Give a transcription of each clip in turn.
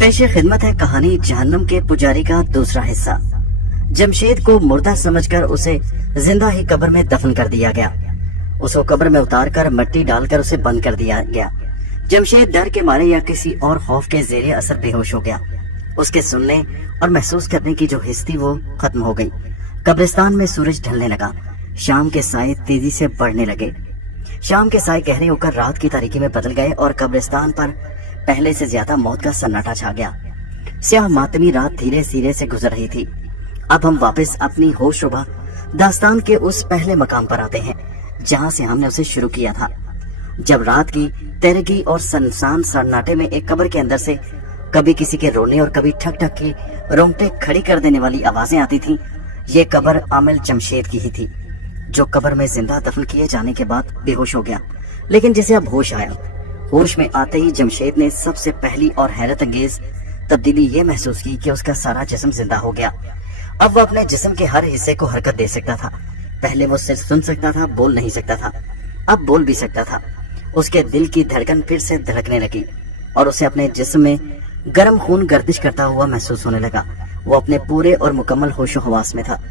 पेश खिदमत है कहानी जहन्नम के पुजारी का दूसरा हिस्सा। जमशेद को मुर्दा समझकर उसे जिंदा ही कब्र में दफन कर दिया गया। उसको कब्र में उतारकर मिट्टी डालकर उसे बंद कर दिया गया। जमशेद डर के मारे या किसी और खौफ के जेरे असर बेहोश हो गया। उसके सुनने और महसूस करने की जो हिस्स थी वो खत्म हो गई। कब्रिस्तान में सूरज ढलने लगा। शाम के साए तेजी से बढ़ने लगे। शाम के साए गहरे होकर रात की तारीकी में बदल गए और कब्रिस्तान पर पहले से ज्यादा मौत का सन्नाटा छा गया। स्याह मातमी रात धीरे धीरे से गुजर रही थी। अब हम वापस अपनी होशरुबा दास्तान के उस पहले मकाम पर आते हैं जहां से हमने उसे शुरू किया था। जब रात की तैरगी और सनसान सन्नाटे में एक कब्र के अंदर से कभी किसी के रोने और कभी ठक ठक की रोंगटे खड़ी कर देने वाली आवाजें आती थीं, ये कब्र आमिल जमशेद की ही थी, जो कब्र में जिंदा दफन किए जाने के बाद बेहोश हो गया, लेकिन जिसे अब होश आया। होश में आते ही जमशेद ने सबसे पहली और हैरत अंगेज तब्दीली ये महसूस की कि उसका सारा जिस्म जिंदा हो गया। अब वो अपने जिस्म के हर हिस्से को हरकत दे सकता था। पहले वो सिर्फ सुन सकता था, बोल नहीं सकता था। अब बोल भी सकता था। उसके दिल की धड़कन फिर से धड़कने लगी और उसे अपने जिस्म में गर्म खून गर्दिश करता हुआ महसूस होने लगा। वो अपने पूरे और मुकम्मल होशो हवास में था।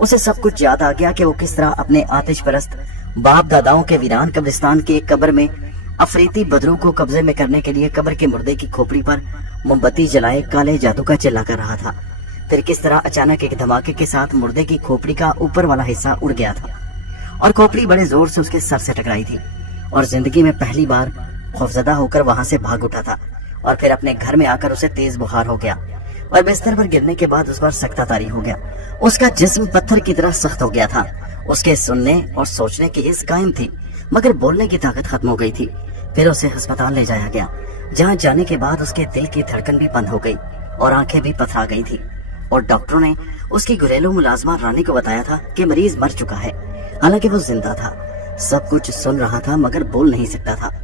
उसे सब कुछ याद आ गया कि वो किस तरह अपने आतिश परस्त बाप दादाओं के वीरान कब्रिस्तान की एक कब्र में अफरीती बदरू को कब्जे में करने के लिए कब्र के मुर्दे की खोपड़ी पर मोमबत्ती जलाए काले जादू का चिल्ला कर रहा था। फिर किस तरह अचानक एक धमाके के साथ मुर्दे की खोपड़ी का ऊपर वाला हिस्सा उड़ गया था और खोपड़ी बड़े जोर से उसके सर से टकराई थी और जिंदगी में पहली बार खौफजदा होकर वहां से भाग उठा था। और फिर अपने घर में आकर उसे तेज बुखार हो गया और बिस्तर पर गिरने के बाद उस पर सख्ता तारी हो गया। उसका जिस्म पत्थर की तरह सख्त हो गया था। उसके सुनने और सोचने की हिस्स कायम थी, मगर बोलने की ताकत खत्म हो गई थी। फिर उसे अस्पताल ले जाया गया, जहाँ जाने के बाद उसके दिल की धड़कन भी बंद हो गई और आंखें भी पथरा गई थी। और डॉक्टरों ने उसकी घरेलू मुलाजमा रानी को बताया था कि मरीज मर चुका है। हालांकि वो जिंदा था, सब कुछ सुन रहा था, मगर बोल नहीं सकता था।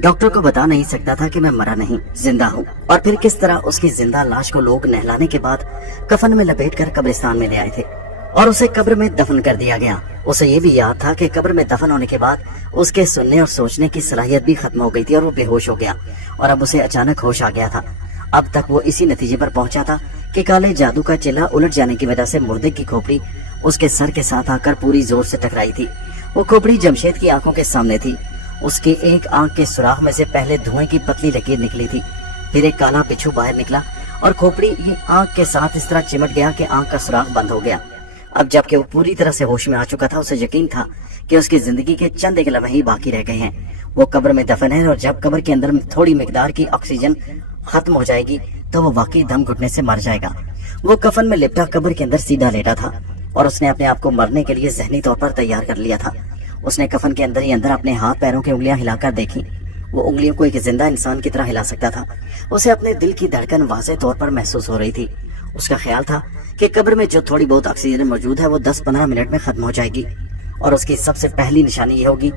डॉक्टर को बता नहीं सकता था कि मैं मरा नहीं, जिंदा हूँ। और फिर किस तरह उसकी जिंदा लाश को लोग नहलाने के बाद कफन में लपेटकर कब्रिस्तान में ले आए थे और उसे कब्र में दफन कर दिया गया। उसे ये भी याद था कि कब्र में दफन होने के बाद उसके सुनने और सोचने की सलाहियत भी खत्म हो गई थी और वो बेहोश हो गया और अब उसे अचानक होश आ गया था। अब तक वो इसी नतीजे पर पहुंचा था कि काले जादू का चिल्ला उलट जाने की वजह से मुर्दे की खोपड़ी उसके सर के साथ आकर पूरी जोर से टकराई थी। वो खोपड़ी जमशेद की आंखों के सामने थी। उसके एक आंख के सुराख में से पहले धुएं की पतली लकीर निकली थी, फिर एक काला बिच्छू बाहर निकला और खोपड़ी ये आंख के साथ इस तरह चिमट गया कि आंख का सुराख बंद हो गया। अब जबकि वो पूरी तरह से होश में आ चुका था, उसे यकीन था कि उसकी जिंदगी के चंद एक लम्हे ही बाकी रह गए हैं। वो कब्र में दफन है और जब कब्र के अंदर थोड़ी मिकदार की ऑक्सीजन खत्म हो जाएगी तो वो वाकई दम घुटने से मर जाएगा। वो कफन में लिपटा कब्र के अंदर सीधा लेटा था और उसने अपने आप को मरने के लिए जहनी तौर पर तैयार कर लिया था। उसने कफन के अंदर ही अंदर अपने हाथ पैरों की उंगलियां हिलाकर देखी। वो उंगलियों को एक जिंदा इंसान की तरह हिला सकता था। उसे अपने दिल की धड़कन वाज़ेह तौर पर महसूस हो रही थी। उसका ख्याल था कि कब्र में जो थोड़ी बहुत ऑक्सीजन मौजूद है वो 10-15 मिनट में खत्म हो जाएगी और उसकी सबसे पहली निशानी ये होगी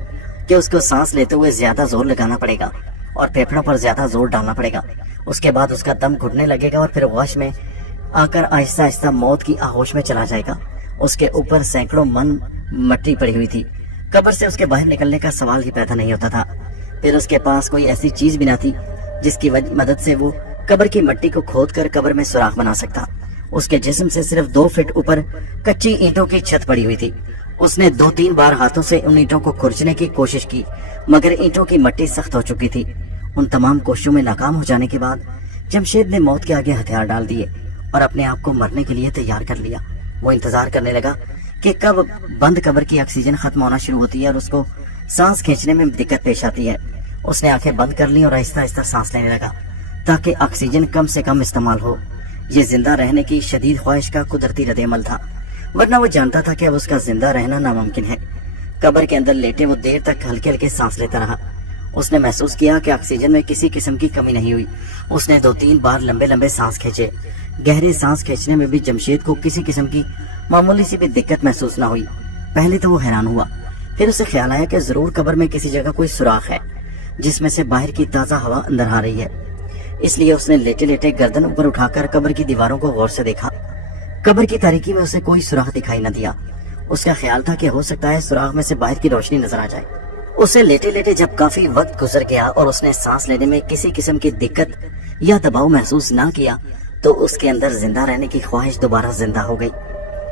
कि उसको सांस लेते हुए ज्यादा जोर लगाना पड़ेगा और फेफड़ों पर ज्यादा जोर डालना पड़ेगा। उसके बाद उसका दम घुटने लगेगा और फिर होश में आकर आहिस्ता आहिस्ता मौत की आहोश में चला जाएगा। उसके ऊपर सैकड़ों मन मट्टी पड़ी हुई थी। कब्र से उसके बाहर निकलने का सवाल ही पैदा नहीं होता था। फिर उसके पास कोई ऐसी चीज भी न थी जिसकी मदद से वो कब्र की मिट्टी को खोद कर कब्र में सुराख बना सकता। उसके जिस्म से सिर्फ 2 फीट ऊपर कच्ची ईंटों की छत पड़ी हुई थी। उसने 2-3 बार हाथों से उन ईंटों को खुरचने की कोशिश की, मगर ईंटों की मिट्टी सख्त हो चुकी थी। उन तमाम कोशिशों में नाकाम हो जाने के बाद जमशेद ने मौत के आगे हथियार डाल दिए और अपने आप को मरने के लिए तैयार कर लिया। वो इंतजार करने लगा कि कब बंद कब्र की ऑक्सीजन खत्म होना शुरू होती है और उसको सांस खींचने में दिक्कत पेश आती है। उसने आंखें बंद कर ली और आहिस्ता आहिस्ता सांस लेने लगा ताकि ऑक्सीजन कम से कम इस्तेमाल हो। ये जिंदा रहने की शदीद ख्वाहिश का कुदरती रद्द-ए-अमल था, वरना वो जानता था कि अब उसका जिंदा रहना नामुमकिन है। कब्र के अंदर लेटे वो देर तक हल्के हल्के सांस लेता रहा। उसने महसूस किया कि ऑक्सीजन में किसी किस्म की कमी नहीं हुई। उसने 2-3 बार लंबे लंबे सांस खींचे। गहरे सांस खींचने में भी जमशेद को किसी किस्म की मामूली सी भी दिक्कत महसूस न हुई। पहले तो वो हैरान हुआ, फिर उसे ख्याल आया कि जरूर कब्र में किसी जगह कोई सुराख है जिसमें से बाहर की ताजा हवा अंदर आ रही है। इसलिए उसने लेटे लेटे गर्दन ऊपर उठाकर कब्र की दीवारों को गौर से देखा। कब्र की तारीकी में उसे कोई सुराख दिखाई न दिया। उसका ख्याल था कि हो सकता है सुराख में से बाहर की रोशनी नजर आ जाए। उसे लेटे लेटे जब काफी वक्त गुजर गया और उसने सांस लेने में किसी किस्म की दिक्कत یا دباؤ محسوس نہ کیا تو اس کے اندر زندہ رہنے کی خواہش دوبارہ زندہ ہو گئی۔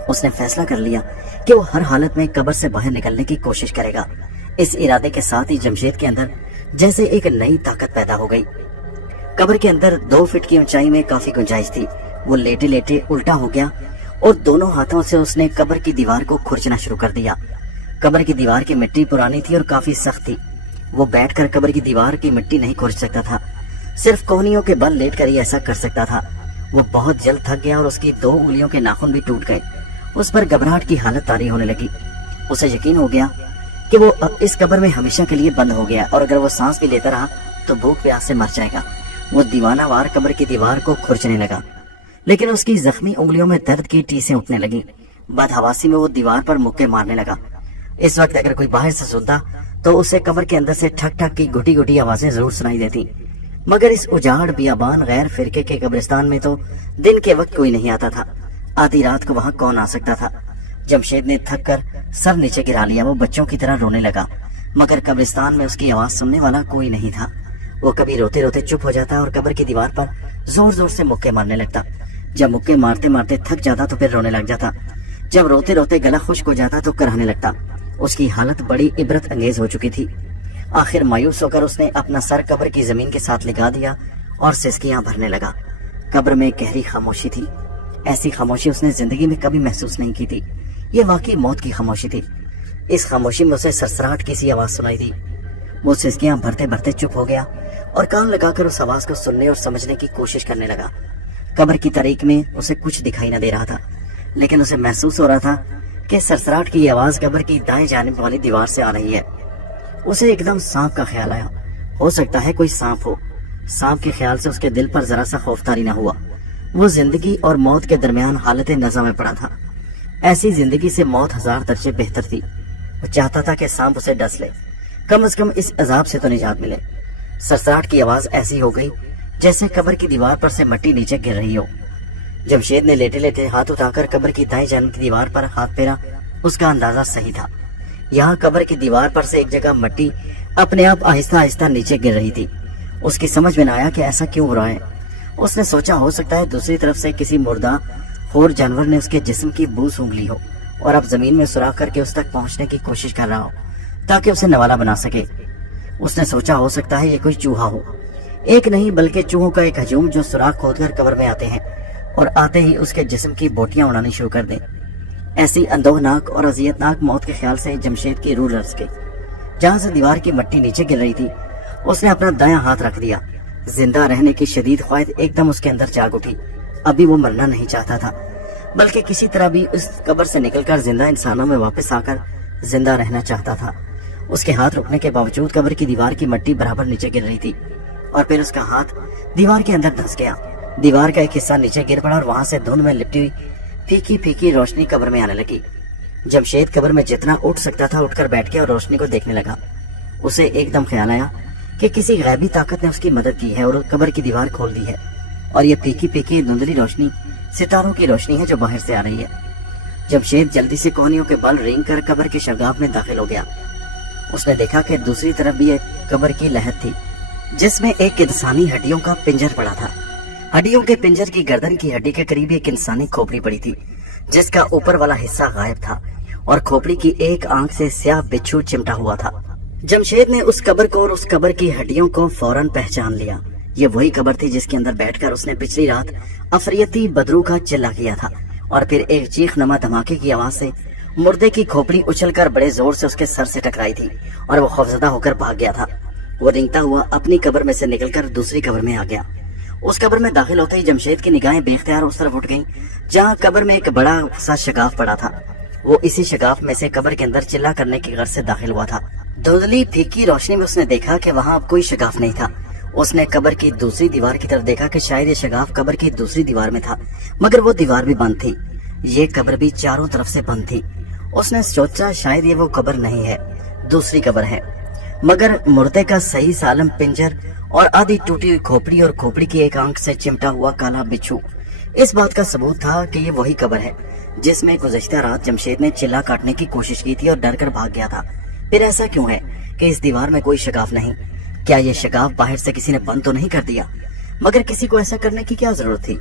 اس نے فیصلہ کر لیا کہ وہ ہر حالت میں قبر سے باہر نکلنے کی کوشش کرے گا۔ اس ارادے کے ساتھ ہی جمشید کے اندر جیسے ایک نئی طاقت پیدا ہو گئی۔ قبر کے اندر 2 فٹ کی اونچائی میں کافی گنجائش تھی۔ وہ لیٹے لیٹے الٹا ہو گیا اور دونوں ہاتھوں سے اس نے قبر کی دیوار کو کھرچنا شروع کر دیا۔ قبر کی دیوار کی مٹی پرانی تھی اور کافی سخت تھی۔ وہ بیٹھ کر قبر کی دیوار کی مٹی نہیں کھرچ سکتا تھا، صرف کوہنیوں کے بل لیٹ کر ہی ایسا کر سکتا تھا۔ وہ بہت جلد تھک گیا اور اس کی 2 انگلیوں کے ناخن بھی ٹوٹ گئے۔ اس پر گھبراہٹ کی حالت طاری ہونے لگی۔ اسے یقین ہو گیا کہ وہ اب اس قبر میں ہمیشہ کے لیے بند ہو گیا، اور اگر وہ سانس بھی لیتا رہا تو بھوک پیاس سے مر جائے گا۔ وہ دیوانہ وار قبر کی دیوار کو کھرچنے لگا، لیکن اس کی زخمی انگلیوں میں درد کی ٹیسیں اٹھنے لگی۔ بدحواسی میں وہ دیوار پر مکے مارنے لگا۔ اس وقت اگر کوئی باہر سے سنتا تو اسے قبر کے اندر سے ٹھک ٹھک کی گھٹی گھٹی آوازیں ضرور سنائی دیتی، مگر اس اجاڑ بیابان غیر فرقے کے قبرستان میں تو دن کے وقت کوئی نہیں آتا تھا۔ آدھی رات کو وہاں کون آ سکتا تھا؟ جمشید نے تھک کر سر نیچے گرا لیا۔ وہ بچوں کی طرح رونے لگا، مگر قبرستان میں اس کی آواز سننے والا کوئی نہیں تھا۔ وہ کبھی روتے روتے چپ ہو جاتا اور قبر کی دیوار پر زور زور سے مکے مارنے لگتا۔ جب مکے مارتے مارتے تھک جاتا تو پھر رونے لگ جاتا۔ جب روتے روتے گلا خشک ہو جاتا تو کرانے لگتا۔ اس کی حالت بڑی عبرت انگیز ہو چکی تھی۔ آخر مایوس ہو کر اس نے اپنا سر قبر کی زمین کے ساتھ لگا دیا اور سسکیاں بھرنے لگا۔ قبر میں گہری خاموشی تھی۔ ایسی خاموشی اس نے زندگی میں کبھی محسوس نہیں کی تھی۔ یہ واقعی موت کی خاموشی تھی۔ اس خاموشی میں اسے سرسراہٹ کی سی آواز سنائی دی۔ وہ سسکیاں بھرتے بھرتے چپ ہو گیا اور کان لگا کر اس آواز کو سننے اور سمجھنے کی کوشش کرنے لگا۔ قبر کی تاریک میں اسے کچھ دکھائی نہ دے رہا تھا، لیکن اسے محسوس ہو رہا تھا کہ سرسراہٹ کی یہ آواز قبر کی دائیں جانب والی دیوار سے آ رہی ہے۔ اسے ایک دم سانپ کا خیال آیا۔ ہو سکتا ہے کوئی سانپ ہو۔ سانپ کے خیال سے اس کے دل پر ذرا سا خوف طاری نہ ہوا۔ وہ زندگی اور موت کے درمیان حالت نزا میں پڑا تھا۔ ایسی زندگی سے موت 1000 درجے بہتر تھی۔ وہ چاہتا تھا کہ سانپ اسے ڈس لے، کم از کم اس عذاب سے تو نجات ملے۔ سرسراہٹ کی آواز ایسی ہو گئی جیسے قبر کی دیوار پر سے مٹی نیچے گر رہی ہو۔ جمشید نے لیٹے لیٹے ہاتھ اٹھا کر قبر کی دائیں جانب کی دیوار پر ہاتھ پھیرا۔ اس کا اندازہ صحیح تھا۔ یہاں قبر کی دیوار پر سے ایک جگہ مٹی اپنے آپ آہستہ آہستہ نیچے گر رہی تھی۔ اس کی سمجھ میں نہ آیا کہ ایسا کیوں ہو رہا ہے۔ اس نے سوچا ہو سکتا ہے دوسری طرف سے کسی مردہ خور جانور نے اس کے جسم کی بو سونگھ لی ہو اور اب زمین میں سوراخ کر کے اس تک پہنچنے کی کوشش کر رہا ہو تاکہ اسے نوالا بنا سکے۔ اس نے سوچا ہو سکتا ہے یہ کوئی چوہا ہو، ایک نہیں بلکہ چوہوں کا ایک ہجوم جو سوراخ کھود کر قبر میں آتے ہیں اور آتے ہی اس کے جسم کی بوٹیاں اڑانی شروع کر دیں۔ ایسی اندوہناک اور اذیتناک موت کے خیال سے جمشید کی روح لرز گئی۔ جہاں سے دیوار کی مٹی نیچے گر رہی تھی اس نے اپنا دایاں ہاتھ رکھ دیا۔ زندہ رہنے کی شدید خواہش ایک دم اس کے اندر جاگ اٹھی۔ ابھی وہ مرنا نہیں چاہتا تھا، بلکہ کسی طرح بھی اس قبر سے نکل کر زندہ انسانوں میں واپس آ کر زندہ رہنا چاہتا تھا۔ اس کے ہاتھ رکنے کے باوجود قبر کی دیوار کی مٹی برابر نیچے گر رہی تھی اور پھر اس کا ہاتھ دیوار کے اندر دھنس گیا۔ دیوار کا ایک حصہ نیچے گر پڑا اور وہاں سے دھند میں لپٹی ہوئی پھیکی پھیکی روشنی قبر میں آنے لگی۔ جمشید قبر میں جتنا اٹھ سکتا تھا اٹھ کر بیٹھ گیا اور روشنی کو دیکھنے لگا۔ اسے ایک دم خیال آیا کہ کسی غیبی طاقت نے اس کی مدد کی ہے اور قبر کی دیوار کھول دی ہے، اور یہ پھیکی پھیکی دھندلی روشنی ستاروں کی روشنی ہے جو باہر سے آ رہی ہے۔ جمشید جلدی سے کوہنیوں کے بل رینگ کر قبر کے شگاف میں داخل ہو گیا۔ اس نے دیکھا کہ دوسری طرف بھی ایک قبر کی لہد تھی جس میں ایک انسانی ہڈیوں کا پنجر پڑا تھا۔ ہڈیوں کے پنجر کی گردن کی ہڈی کے قریب ایک انسانی کھوپڑی پڑی تھی جس کا اوپر والا حصہ غائب تھا اور کھوپڑی کی ایک آنکھ سے سیاہ بچھو چمٹا ہوا تھا۔ جمشید نے اس قبر کو اور اس قبر کی ہڈیوں کو فوراً پہچان لیا۔ یہ وہی قبر تھی جس کے اندر بیٹھ کر اس نے پچھلی رات افریتی بدرو کا چلا کیا تھا، اور پھر ایک چیخ نما دھماکے کی آواز سے مردے کی کھوپڑی اچھل کر بڑے زور سے اس کے سر سے ٹکرائی تھی اور وہ خوفزدہ ہو کر بھاگ گیا تھا۔ وہ رینگتا ہوا اپنی قبر میں سے نکل کر دوسری قبر میں آ گیا۔ اس قبر میں داخل ہوتے ہی جمشید کی نگاہیں بے اختیار اس طرف اٹھ گئیں جہاں قبر میں ایک بڑا سا شگاف پڑا تھا۔ وہ اسی شگاف میں سے قبر کے اندر چلا کرنے کی غرض سے داخل ہوا تھا۔ دھندلی پھیکی روشنی میں اس نے دیکھا کہ وہاں اب کوئی شگاف نہیں تھا۔ اس نے قبر کی دوسری دیوار کی طرف دیکھا کہ شاید یہ شگاف قبر کی دوسری دیوار میں تھا، مگر وہ دیوار بھی بند تھی۔ یہ قبر بھی چاروں طرف سے بند تھی۔ اس نے سوچا شاید یہ وہ قبر نہیں ہے، دوسری قبر ہے، مگر مردے کا صحیح سالم پنجر اور آدھی ٹوٹی ہوئی کھوپڑی اور کھوپڑی کی ایک آنکھ سے چمٹا ہوا کالا بچھو اس بات کا ثبوت تھا کہ یہ وہی قبر ہے جس میں گزشتہ رات جمشید نے چلا کاٹنے کی کوشش کی تھی اور ڈر کر بھاگ گیا تھا۔ پھر ایسا کیوں ہے کہ اس دیوار میں کوئی شگاف نہیں؟ کیا یہ شگاف باہر سے کسی نے بند تو نہیں کر دیا؟ मगर किसी को ऐसा करने की क्या जरूरत थी?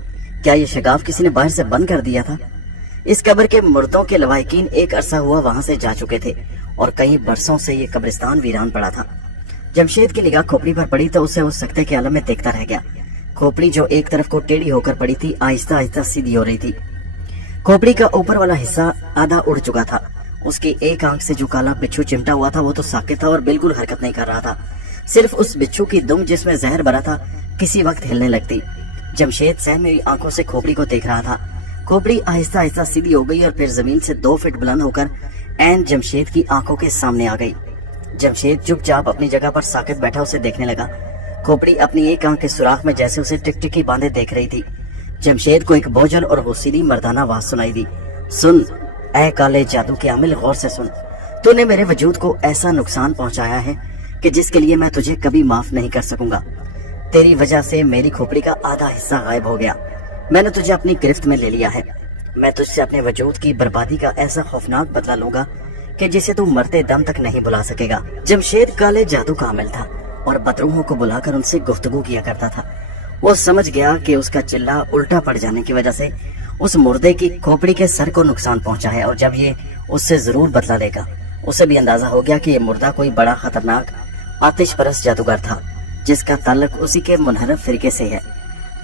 क्या ये शगाफ किसी ने बाहर से बंद कर दिया था? इस कब्र के मुर्दों के लवाहिकीन एक अरसा हुआ वहां से जा चुके थे और कई बरसों से ये कब्रिस्तान वीरान पड़ा था। जमशेद की निगाह खोपड़ी पर पड़ी तो उसे उस सख्ते के आलम में देखता रह गया। खोपड़ी जो एक तरफ को टेढ़ी होकर पड़ी थी, आहिस्ता आहिस्ता सीधी हो रही थी। खोपड़ी का ऊपर वाला हिस्सा आधा उड़ चुका था। उसकी एक आंख से जो काला बिच्छू चिमटा हुआ था वो तो साकित था और बिल्कुल हरकत नहीं कर रहा था। सिर्फ उस बिच्छू की दुम जिसमें जहर भरा था किसी वक्त हिलने लगती। जमशेद सहमी हुई आंखों से खोपड़ी को देख रहा था। खोपड़ी आहिस्ता आहिस्ता सीधी हो गई और फिर जमीन से 2 फीट बुलंद होकर ऐन जमशेद की आंखों के सामने आ गई। जमशेद चुपचाप अपनी जगह पर साकित बैठा उसे देखने लगा। खोपड़ी अपनी एक आंख के सुराख में जैसे उसे टिकटिकी बांधे देख रही थी। जमशेद को एक बोझल और गुस्सीली मर्दाना आवाज सुनाई दी। सुन ऐ काले जादू के आमिल, गौर से सुन। तूने मेरे वजूद को ऐसा नुकसान पहुंचाया है कि जिसके लिए मैं तुझे कभी माफ नहीं कर सकूंगा। तेरी वजह से मेरी खोपड़ी का आधा हिस्सा गायब हो गया। मैंने तुझे अपनी गिरफ्त में ले लिया है। मैं तुझसे अपने वजूद की बर्बादी का ऐसा खौफनाक बदला लूंगा कि जिसे तू मरते दम तक नहीं भुला सकेगा। जमशेद काले जादू का आमिल था और बदरूहों को बुलाकर उनसे गुफ्तगू किया करता था। वो समझ गया कि उसका चिल्ला उल्टा पड़ जाने की वजह से उस मुर्दे की खोपड़ी के सर को नुकसान पहुंचा है और जब ये उससे जरूर बदला लेगा। उसे भी अंदाजा हो गया कि ये मुर्दा कोई बड़ा खतरनाक आतिश परस्त जादूगर था जिसका ताल्लुक उसी के मुनहरफ फिरके से है।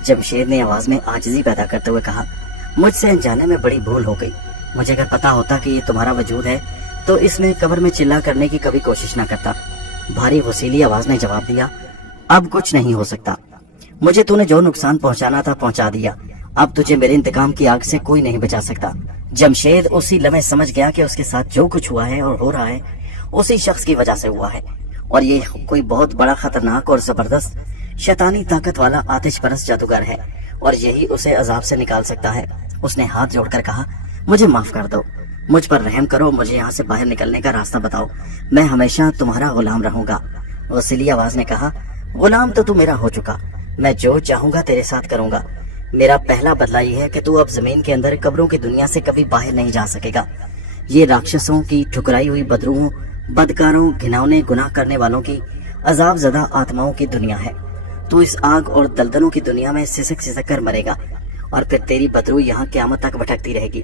जमशेद ने आवाज में आजिज़ी पैदा करते हुए कहा, मुझसे अनजाने में बड़ी भूल हो गई। मुझे अगर पता होता कि ये तुम्हारा वजूद है तो इसमें कब्र में चिल्ला करने की कभी कोशिश न करता। भारी वसीली आवाज ने जवाब दिया, अब कुछ नहीं हो सकता। मुझे तूने जो नुकसान पहुंचाना था पहुंचा दिया। अब तुझे मेरे इंतकाम की आग से कोई नहीं बचा सकता। जमशेद उसी लम्हे समझ गया कि उसके साथ जो कुछ हुआ है और हो रहा है उसी शख्स की वजह से हुआ है और ये कोई बहुत बड़ा खतरनाक और जबरदस्त शैतानी ताकत वाला आतिश परस्त जादूगर है और यही उसे अजाब से निकाल सकता है। उसने हाथ जोड़कर कहा, मुझे माफ कर दो, मुझ पर रहम करो, मुझे यहाँ से बाहर निकलने का रास्ता बताओ। मैं हमेशा तुम्हारा गुलाम रहूंगा। वसीली आवाज ने कहा, गुलाम तो तू मेरा हो चुका। मैं जो चाहूंगा तेरे साथ करूंगा। मेरा पहला बदला ये है कि तू अब जमीन के अंदर कब्रों की दुनिया से कभी बाहर नहीं जा सकेगा। ये राक्षसों की ठुकराई हुई बदरूहों, बदकारों, घिनौने गुनाह करने वालों की अजाब जदा आत्माओं की दुनिया है। तू इस आग और दलदलों की दुनिया में सिसक सिसक कर मरेगा और फिर तेरी बदरू यहाँ क़यामत तक भटकती रहेगी।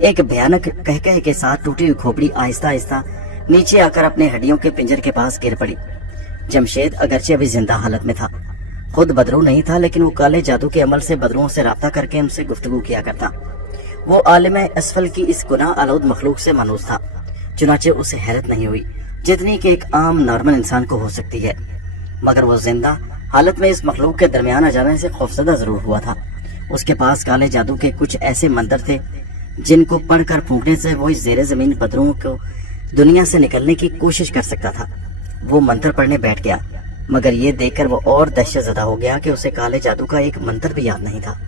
एक भयानक कहकहे के साथ टूटी हुई खोपड़ी आहिस्ता आहिस्ता नीचे आकर अपने हड्डियों के पिंजर के पास गिर पड़ी। जमशेद अगरचे अभी जिंदा हालत में था, खुद बदरू नहीं था, लेकिन वो काले जादू के अमल से बदरुओं से राब्ता करके उनसे गुफ्तगू किया करता। वो आलिम असफल की इस गुनाह आलूद मखलूक से मानूस था। चुनाचे उसे हैरत नहीं हुई जितनी कि एक आम नॉर्मल इंसान को हो सकती है, मगर वो जिंदा हालत में इस मखलूक के दरमियान आ जाने से खौफजदा जरूर हुआ था। उसके पास काले जादू के कुछ ऐसे मंत्र थे जिनको पढ़कर फूंकने से वो इस जेरे जमीन बदरुओं को दुनिया से निकलने की कोशिश कर सकता था। वो मंत्र पढ़ने बैठ गया, मगर ये देखकर वो और दहशतज़दा हो गया कि उसे काले जादू का एक मंत्र भी याद नहीं था।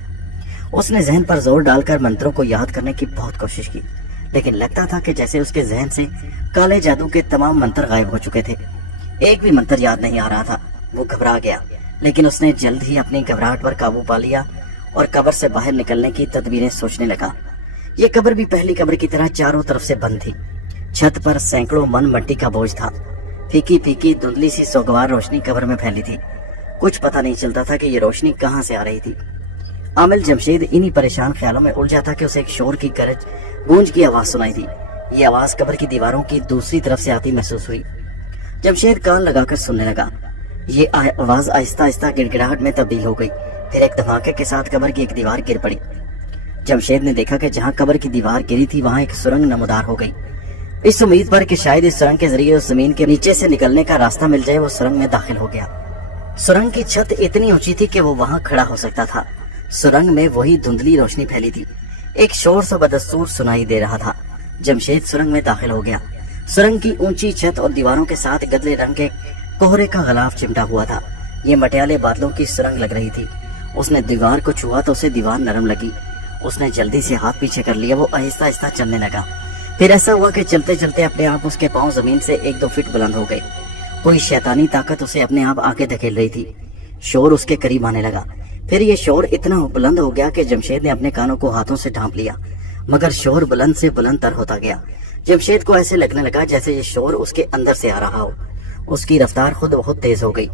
उसने जहन पर जोर डालकर मंत्रों को याद करने की बहुत कोशिश की, लेकिन लगता था कि जैसे उसके जहन से काले जादू के तमाम मंत्र गायब हो चुके थे। एक भी मंत्र याद नहीं आ रहा था। वो घबरा गया, लेकिन उसने जल्द ही अपनी घबराहट पर काबू पा लिया और कब्र से बाहर निकलने की तदबीरें सोचने लगा। ये कब्र भी पहली कब्र की तरह चारों तरफ से बंद थी। छत पर सैकड़ों मन मट्टी का बोझ था। फीकी फीकी धुंधली सी सोगवार रोशनी कब्र में फैली थी। कुछ पता नहीं चलता था कि ये रोशनी कहाँ से आ रही थी। आमिल जमशेद इन्हीं परेशान ख्यालों में उलझा था कि उसे एक शोर की गरज गूंज की आवाज सुनाई थी। ये आवाज कब्र की दीवारों की दूसरी तरफ से आती महसूस हुई। जमशेद कान लगाकर सुनने लगा। ये आवाज आहिस्ता आहिस्ता गिड़गिड़ाहट में तब्दील हो गई। फिर एक धमाके के साथ कब्र की एक दीवार गिर पड़ी। जमशेद ने देखा कि जहाँ कब्र की दीवार गिरी थी वहाँ एक सुरंग नमूदार हो गई। इस उम्मीद पर कि शायद इस सुरंग के जरिए उस जमीन के नीचे से निकलने का रास्ता मिल जाए, वो सुरंग में दाखिल हो गया। सुरंग की छत इतनी ऊंची थी कि वो वहाँ खड़ा हो सकता था। सुरंग में वही धुंधली रोशनी फैली थी। एक शोर सा बदस्तूर सुनाई दे रहा था। जमशेद सुरंग में दाखिल हो गया। सुरंग की ऊंची छत और दीवारों के साथ गदले रंग के कोहरे का गलाफ चिमटा हुआ था। ये मटियाले बादलों की सुरंग लग रही थी। उसने दीवार को छुआ तो उसे दीवार नरम लगी। उसने जल्दी से हाथ पीछे कर लिया। वो आहिस्ता आहिस्ता चलने लगा। फिर ऐसा हुआ कि चलते चलते अपने आप उसके पांव जमीन से 1-2 फीट बुलंद हो गए। कोई शैतानी ताकत उसे अपने आप आगे धकेल रही थी। शोर उसके करीब आने लगा। फिर ये शोर इतना बुलंद हो गया कि जमशेद ने अपने कानों को हाथों से ढांप लिया, मगर शोर बुलंद से बुलंद तर होता गया। जमशेद को ऐसे लगने लगा जैसे ये शोर उसके अंदर से आ रहा हो। उसकी रफ्तार खुद बहुत तेज हो गई।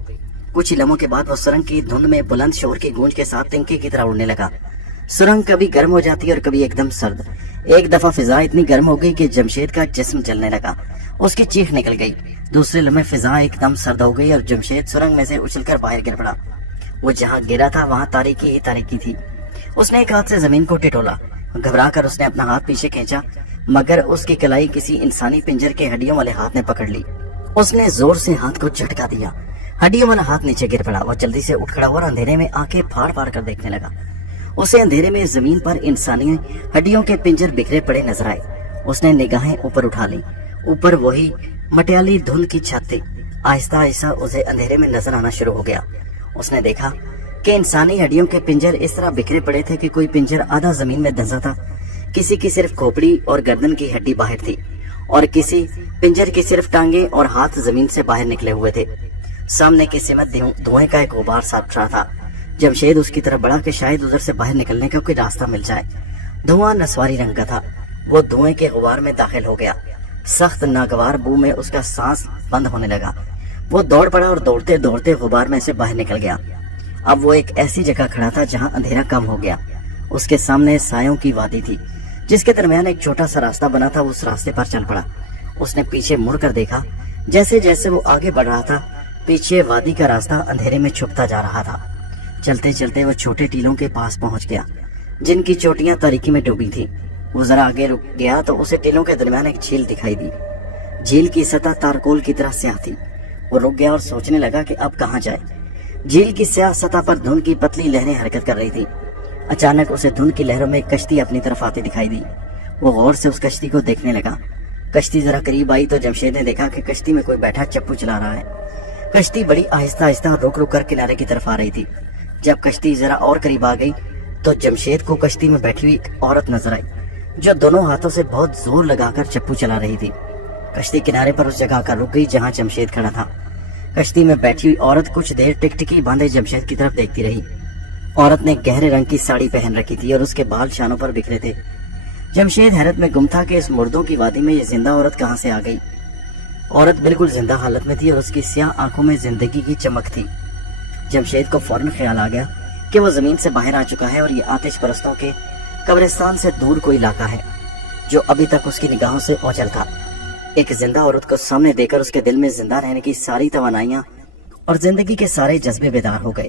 कुछ ही लम्हों के बाद वो सुरंग की धुंध में बुलंद शोर की गूंज के साथ तिनके की तरह उड़ने लगा। सुरंग कभी गर्म हो जाती और कभी एकदम सर्द। एक दफा फिजा इतनी गर्म हो गई कि जमशेद का जिस्म जलने लगा, उसकी चीख निकल गई। दूसरे लम्हे फिजा एकदम सर्द हो गई और जमशेद सुरंग में से उछलकर बाहर गिर पड़ा। वो जहाँ गिरा था वहाँ तारीकी ही तारीकी थी। उसने एक हाथ से जमीन को टिटोला। घबरा कर उसने अपना हाथ पीछे खींचा, मगर उसकी कलाई किसी इंसानी पिंजर के हड्डियों वाले हाथ ने पकड़ ली। उसने जोर से हाथ को झटका दिया, हड्डियों वाला हाथ नीचे गिर पड़ा। वह जल्दी से उठ खड़ा और अंधेरे में आंखें फाड़ फाड़ कर देखने लगा। उसे अंधेरे में जमीन पर इंसानी हड्डियों के पिंजर बिखरे पड़े नजर आए। उसने निगाहें ऊपर उठा ली। ऊपर वही मटियाली धुंध की छत थी। आहिस्ता आहिस्ता उसे अंधेरे में नजर आना शुरू हो गया। उसने देखा कि इंसानी हड्डियों के पिंजर इस तरह बिखरे पड़े थे कि कोई पिंजर आधा जमीन में धंसा था, किसी की सिर्फ खोपड़ी और गर्दन की हड्डी बाहर थी और किसी पिंजर की सिर्फ टांगे और हाथ जमीन से बाहर निकले हुए थे। सामने की सिमत धुएं का एक गुबार सा उठ रहा था। जमशेद उसकी तरफ बढ़ा कि शायद उधर से बाहर निकलने का कोई रास्ता मिल जाए। धुआं नस्वारी रंग का था। वो धुएं के गुबार में दाखिल हो गया। सख्त नागवार बू में उसका सांस बंद होने लगा। वो दौड़ पड़ा और दौड़ते दौड़ते गुबार में से बाहर निकल गया। अब वो एक ऐसी जगह खड़ा था जहाँ अंधेरा कम हो गया। उसके सामने सायों की वादी थी, जिसके दरमियान एक छोटा सा रास्ता बना था। उस रास्ते पर चल पड़ा। उसने पीछे मुड़कर देखा। जैसे जैसे वो आगे बढ़ रहा था, पीछे वादी का रास्ता अंधेरे में छुपता जा रहा था। चलते चलते वो छोटे टीलों के पास पहुंच गया, जिनकी चोटियां तारीकी में डूबी थी। वो जरा आगे रुक गया तो उसे टीलों के दरमियान एक झील दिखाई दी। झील की सतह तारकोल की तरह स्याह थी। वो रुक गया और सोचने लगा कि अब कहाँ जाए। झील की स्याह सतह पर धुंध की पतली लहरें हरकत कर रही थी। अचानक उसे धुंध की लहरों में एक कश्ती अपनी तरफ आती दिखाई दी। वो गौर से उस कश्ती को देखने लगा। कश्ती जरा करीब आई तो जमशेद ने देखा कि कश्ती में कोई बैठा चप्पू चला रहा है। कश्ती बड़ी आहिस्ता आहिस्ता रुक रुक कर किनारे की तरफ आ रही थी। जब कश्ती जरा और करीब आ गई तो जमशेद को कश्ती में बैठी हुई एक औरत नजर आई, जो दोनों हाथों से बहुत जोर लगाकर चप्पू चला रही थी। कश्ती किनारे पर उस जगह आकर रुक गई जहाँ जमशेद खड़ा था। कश्ती में बैठी हुई औरत कुछ देर टिकटिकी बांधे जमशेद की तरफ देखती रही। औरत ने गहरे रंग की साड़ी पहन रखी थी और उसके बाल शानों पर बिखरे थे। जमशेद हैरत में गुम था कि इस मुर्दों की वादी में ये जिंदा औरत कहाँ से आ गई। औरत बिल्कुल जिंदा हालत में थी और उसकी स्याह आंखों में जिंदगी की चमक थी। जमशेद को फौरन ख्याल आ गया कि वो जमीन से बाहर आ चुका है और ये आतिश परस्तों के कब्रिस्तान से दूर कोई इलाका है जो अभी तक उसकी निगाहों से ओझल था। एक जिंदा औरत को सामने देखकर उसके दिल में जिंदा रहने की सारी तवानाइयां और जिंदगी के सारे जज्बे बेदार हो गए।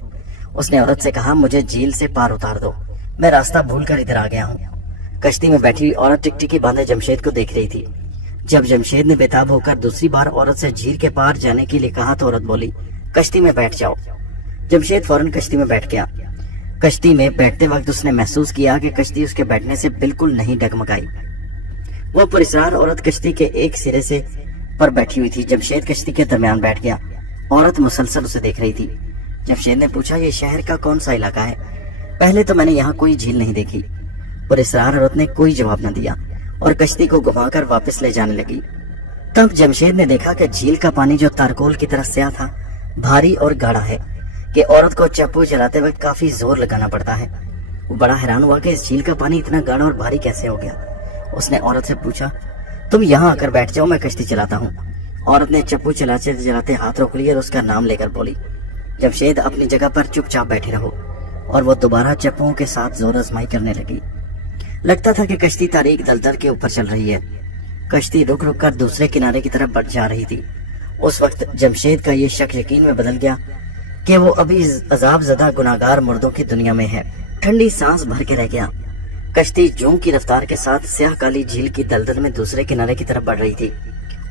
उसने औरत से कहा, मुझे झील से पार उतार दो, मैं रास्ता भूल कर इधर आ गया हूँ। कश्ती में बैठी हुई औरत टिकटिकी बांधे जमशेद को देख रही थी। जब जमशेद ने बेताब होकर दूसरी बार औरत से झील के पार जाने के लिए कहा तो औरत बोली, कश्ती में बैठ जाओ। जमशेद फौरन कश्ती में बैठ गया। कश्ती में बैठते वक्त उसने महसूस किया कि कश्ती उसके बैठने से बिल्कुल नहीं डगमगाई। वो पुरस्कार औरत कश्ती के एक सिरे से पर बैठी हुई थी। जमशेद कश्ती के दरमियान बैठ गया। औरत मुसलसल उसे देख रही थी। जमशेद ने पूछा, ये शहर का कौन सा इलाका है? पहले तो मैंने यहाँ कोई झील नहीं देखी। पुरस्कार औरत ने कोई जवाब न दिया और कश्ती को घुमाकर वापस ले जाने लगी। तब जमशेद ने देखा कि झील का पानी जो तारकोल की तरह स्याह था, भारी और गाढ़ा है कि औरत को चप्पू चलाते वक्त काफी जोर लगाना पड़ता है। वो बड़ा हैरान हुआ कि इस झील का पानी इतना गाढ़ा और भारी कैसे हो गया। उसने औरत से पूछा, तुम यहाँ आकर बैठ जाओ, मैं कश्ती चलाता हूँ। औरत ने चप्पू चलाते चलाते हाथ रोक लिया और उसका नाम लेकर बोली, जमशेद अपनी जगह पर चुपचाप बैठे रहो। और वो दोबारा चप्पुओं के साथ जोर आजमाई करने लगी। लगता था कि कश्ती तारीख दलदल के ऊपर चल रही है। कश्ती रुक रुक कर दूसरे किनारे की तरफ बढ़ जा रही थी। उस वक्त जमशेद का ये शक यकीन में बदल गया कि वो अभी अजाब ज़दा गुनाहगार मुर्दों की दुनिया में है। ठंडी सांस भर के रह गया। कश्ती जूं की रफ्तार के साथ स्याह काली झील की दलदल में दूसरे किनारे की तरफ बढ़ रही थी।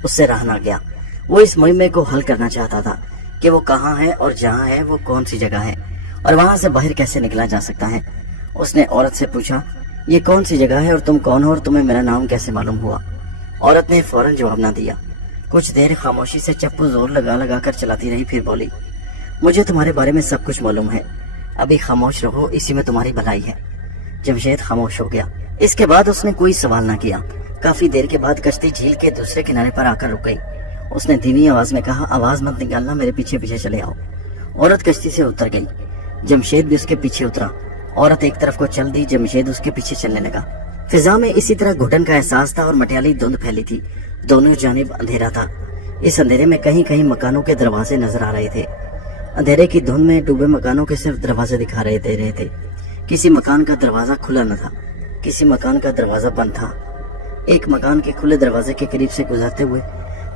उससे रहा ना गया। वो इस मुहिम को हल करना चाहता था कि वो कहाँ है और जहाँ है वो कौन सी जगह है और वहां से बाहर कैसे निकला जा सकता है। उसने औरत से पूछा, ये कौन सी जगह है और तुम कौन हो और तुम्हें मेरा नाम कैसे मालूम हुआ? औरत ने फौरन जवाब ना दिया। कुछ देर खामोशी से चप्पू जोर लगा लगा कर चलाती रही, फिर बोली, मुझे तुम्हारे बारे में सब कुछ मालूम है, अभी खामोश रहो, इसी में तुम्हारी भलाई है। जमशेद खामोश हो गया। इसके बाद उसने कोई सवाल ना किया। काफी देर के बाद कश्ती झील के दूसरे किनारे पर आकर रुक गई। उसने धीमी आवाज में कहा, आवाज मत निकालना, मेरे पीछे पीछे चले आओ। औरत कश्ती से उतर गई। जमशेद भी उसके पीछे उतरा। औरत एक तरफ को चल दी, जमशेद उसके पीछे चलने लगा। फिजा में इसी तरह घुटन का एहसास था और मटियाली धुंध फैली थी। दोनों जानिब अंधेरा था। इस अंधेरे में कहीं कहीं मकानों के दरवाजे नजर आ रहे थे। अंधेरे की धुंध में डूबे मकानों के सिर्फ दरवाजे दिखा दे रहे थे। किसी मकान का दरवाजा खुला न था, किसी मकान का दरवाजा बंद था। एक मकान के खुले दरवाजे के करीब से गुजरते हुए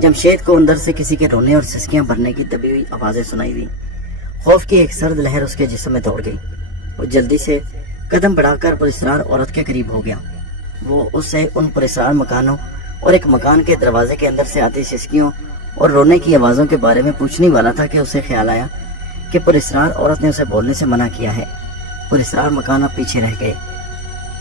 जमशेद को अंदर से किसी के रोने और सिसकियां भरने की दबी हुई आवाजें सुनाई दी। खौफ की एक सर्द लहर उसके जिस्म में दौड़ गई। वो जल्दी से कदम बढ़ाकर पुरस्रार औरत के करीब हो गया। वो उससे उन पुरस्रार मकानों और एक मकान के दरवाजे के अंदर से आती सिसकियों और रोने की आवाजों के बारे में पूछने वाला था कि उसे ख्याल आया कि पुरस्रार औरत ने उसे बोलने से मना किया है। पुरस्रार मकान अब पीछे रह गए।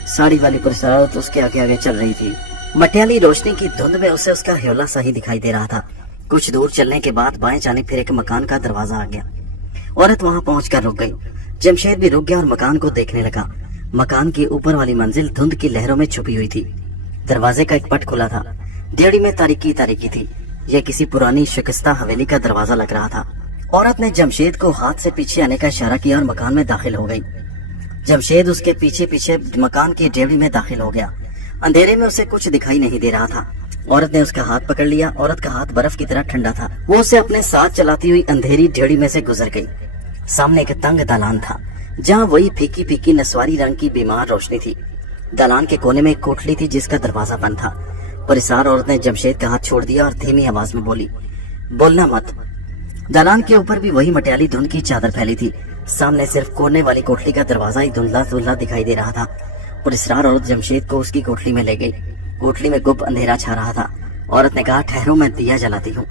साड़ी वाली पुरस्रार औरत उसके आगे आगे चल रही थी। मटियाली रोशनी की धुंध में उसे उसका ह्योला सा ही दिखाई दे रहा था। कुछ दूर चलने के बाद बाएं जाने फिर एक मकान का दरवाजा आ गया। औरत वहां पहुंचकर रुक गई। जमशेद भी रुक गया और मकान को देखने लगा। मकान की ऊपर वाली मंजिल धुंध की लहरों में छुपी हुई थी। दरवाजे का एक पट खुला था। देहड़ी में तारीकी तारीकी थी। यह किसी पुरानी शिकस्ता हवेली का दरवाजा लग रहा था। औरत ने जमशेद को हाथ से पीछे आने का इशारा किया और मकान में दाखिल हो गई। जमशेद उसके पीछे पीछे मकान की देहड़ी में दाखिल हो गया। अंधेरे में उसे कुछ दिखाई नहीं दे रहा था। औरत ने उसका हाथ पकड़ लिया। औरत का हाथ बर्फ की तरह ठंडा था। वो उसे अपने साथ चलाती हुई अंधेरी देहड़ी में से गुजर गई। सामने एक तंग दालान था जहाँ वही फीकी फीकी नस्वारी रंग की बीमार रोशनी थी। दालान के कोने में एक कोठली थी जिसका दरवाजा बंद था। पुरस्रार औरत ने जमशेद का हाथ छोड़ दिया और धीमी आवाज में बोली, बोलना मत। दालान के ऊपर भी वही मटियाली धुंध की चादर फैली थी। सामने सिर्फ कोने वाली कोठली का दरवाजा ही धुंधला धुंधला दिखाई दे रहा था। पुरस्रार औरत जमशेद को उसकी कोठली में ले गई। कोठली में गुप्त अंधेरा छा रहा था। औरत ने कहा, ठहरो, मैं दिया जलाती हूँ।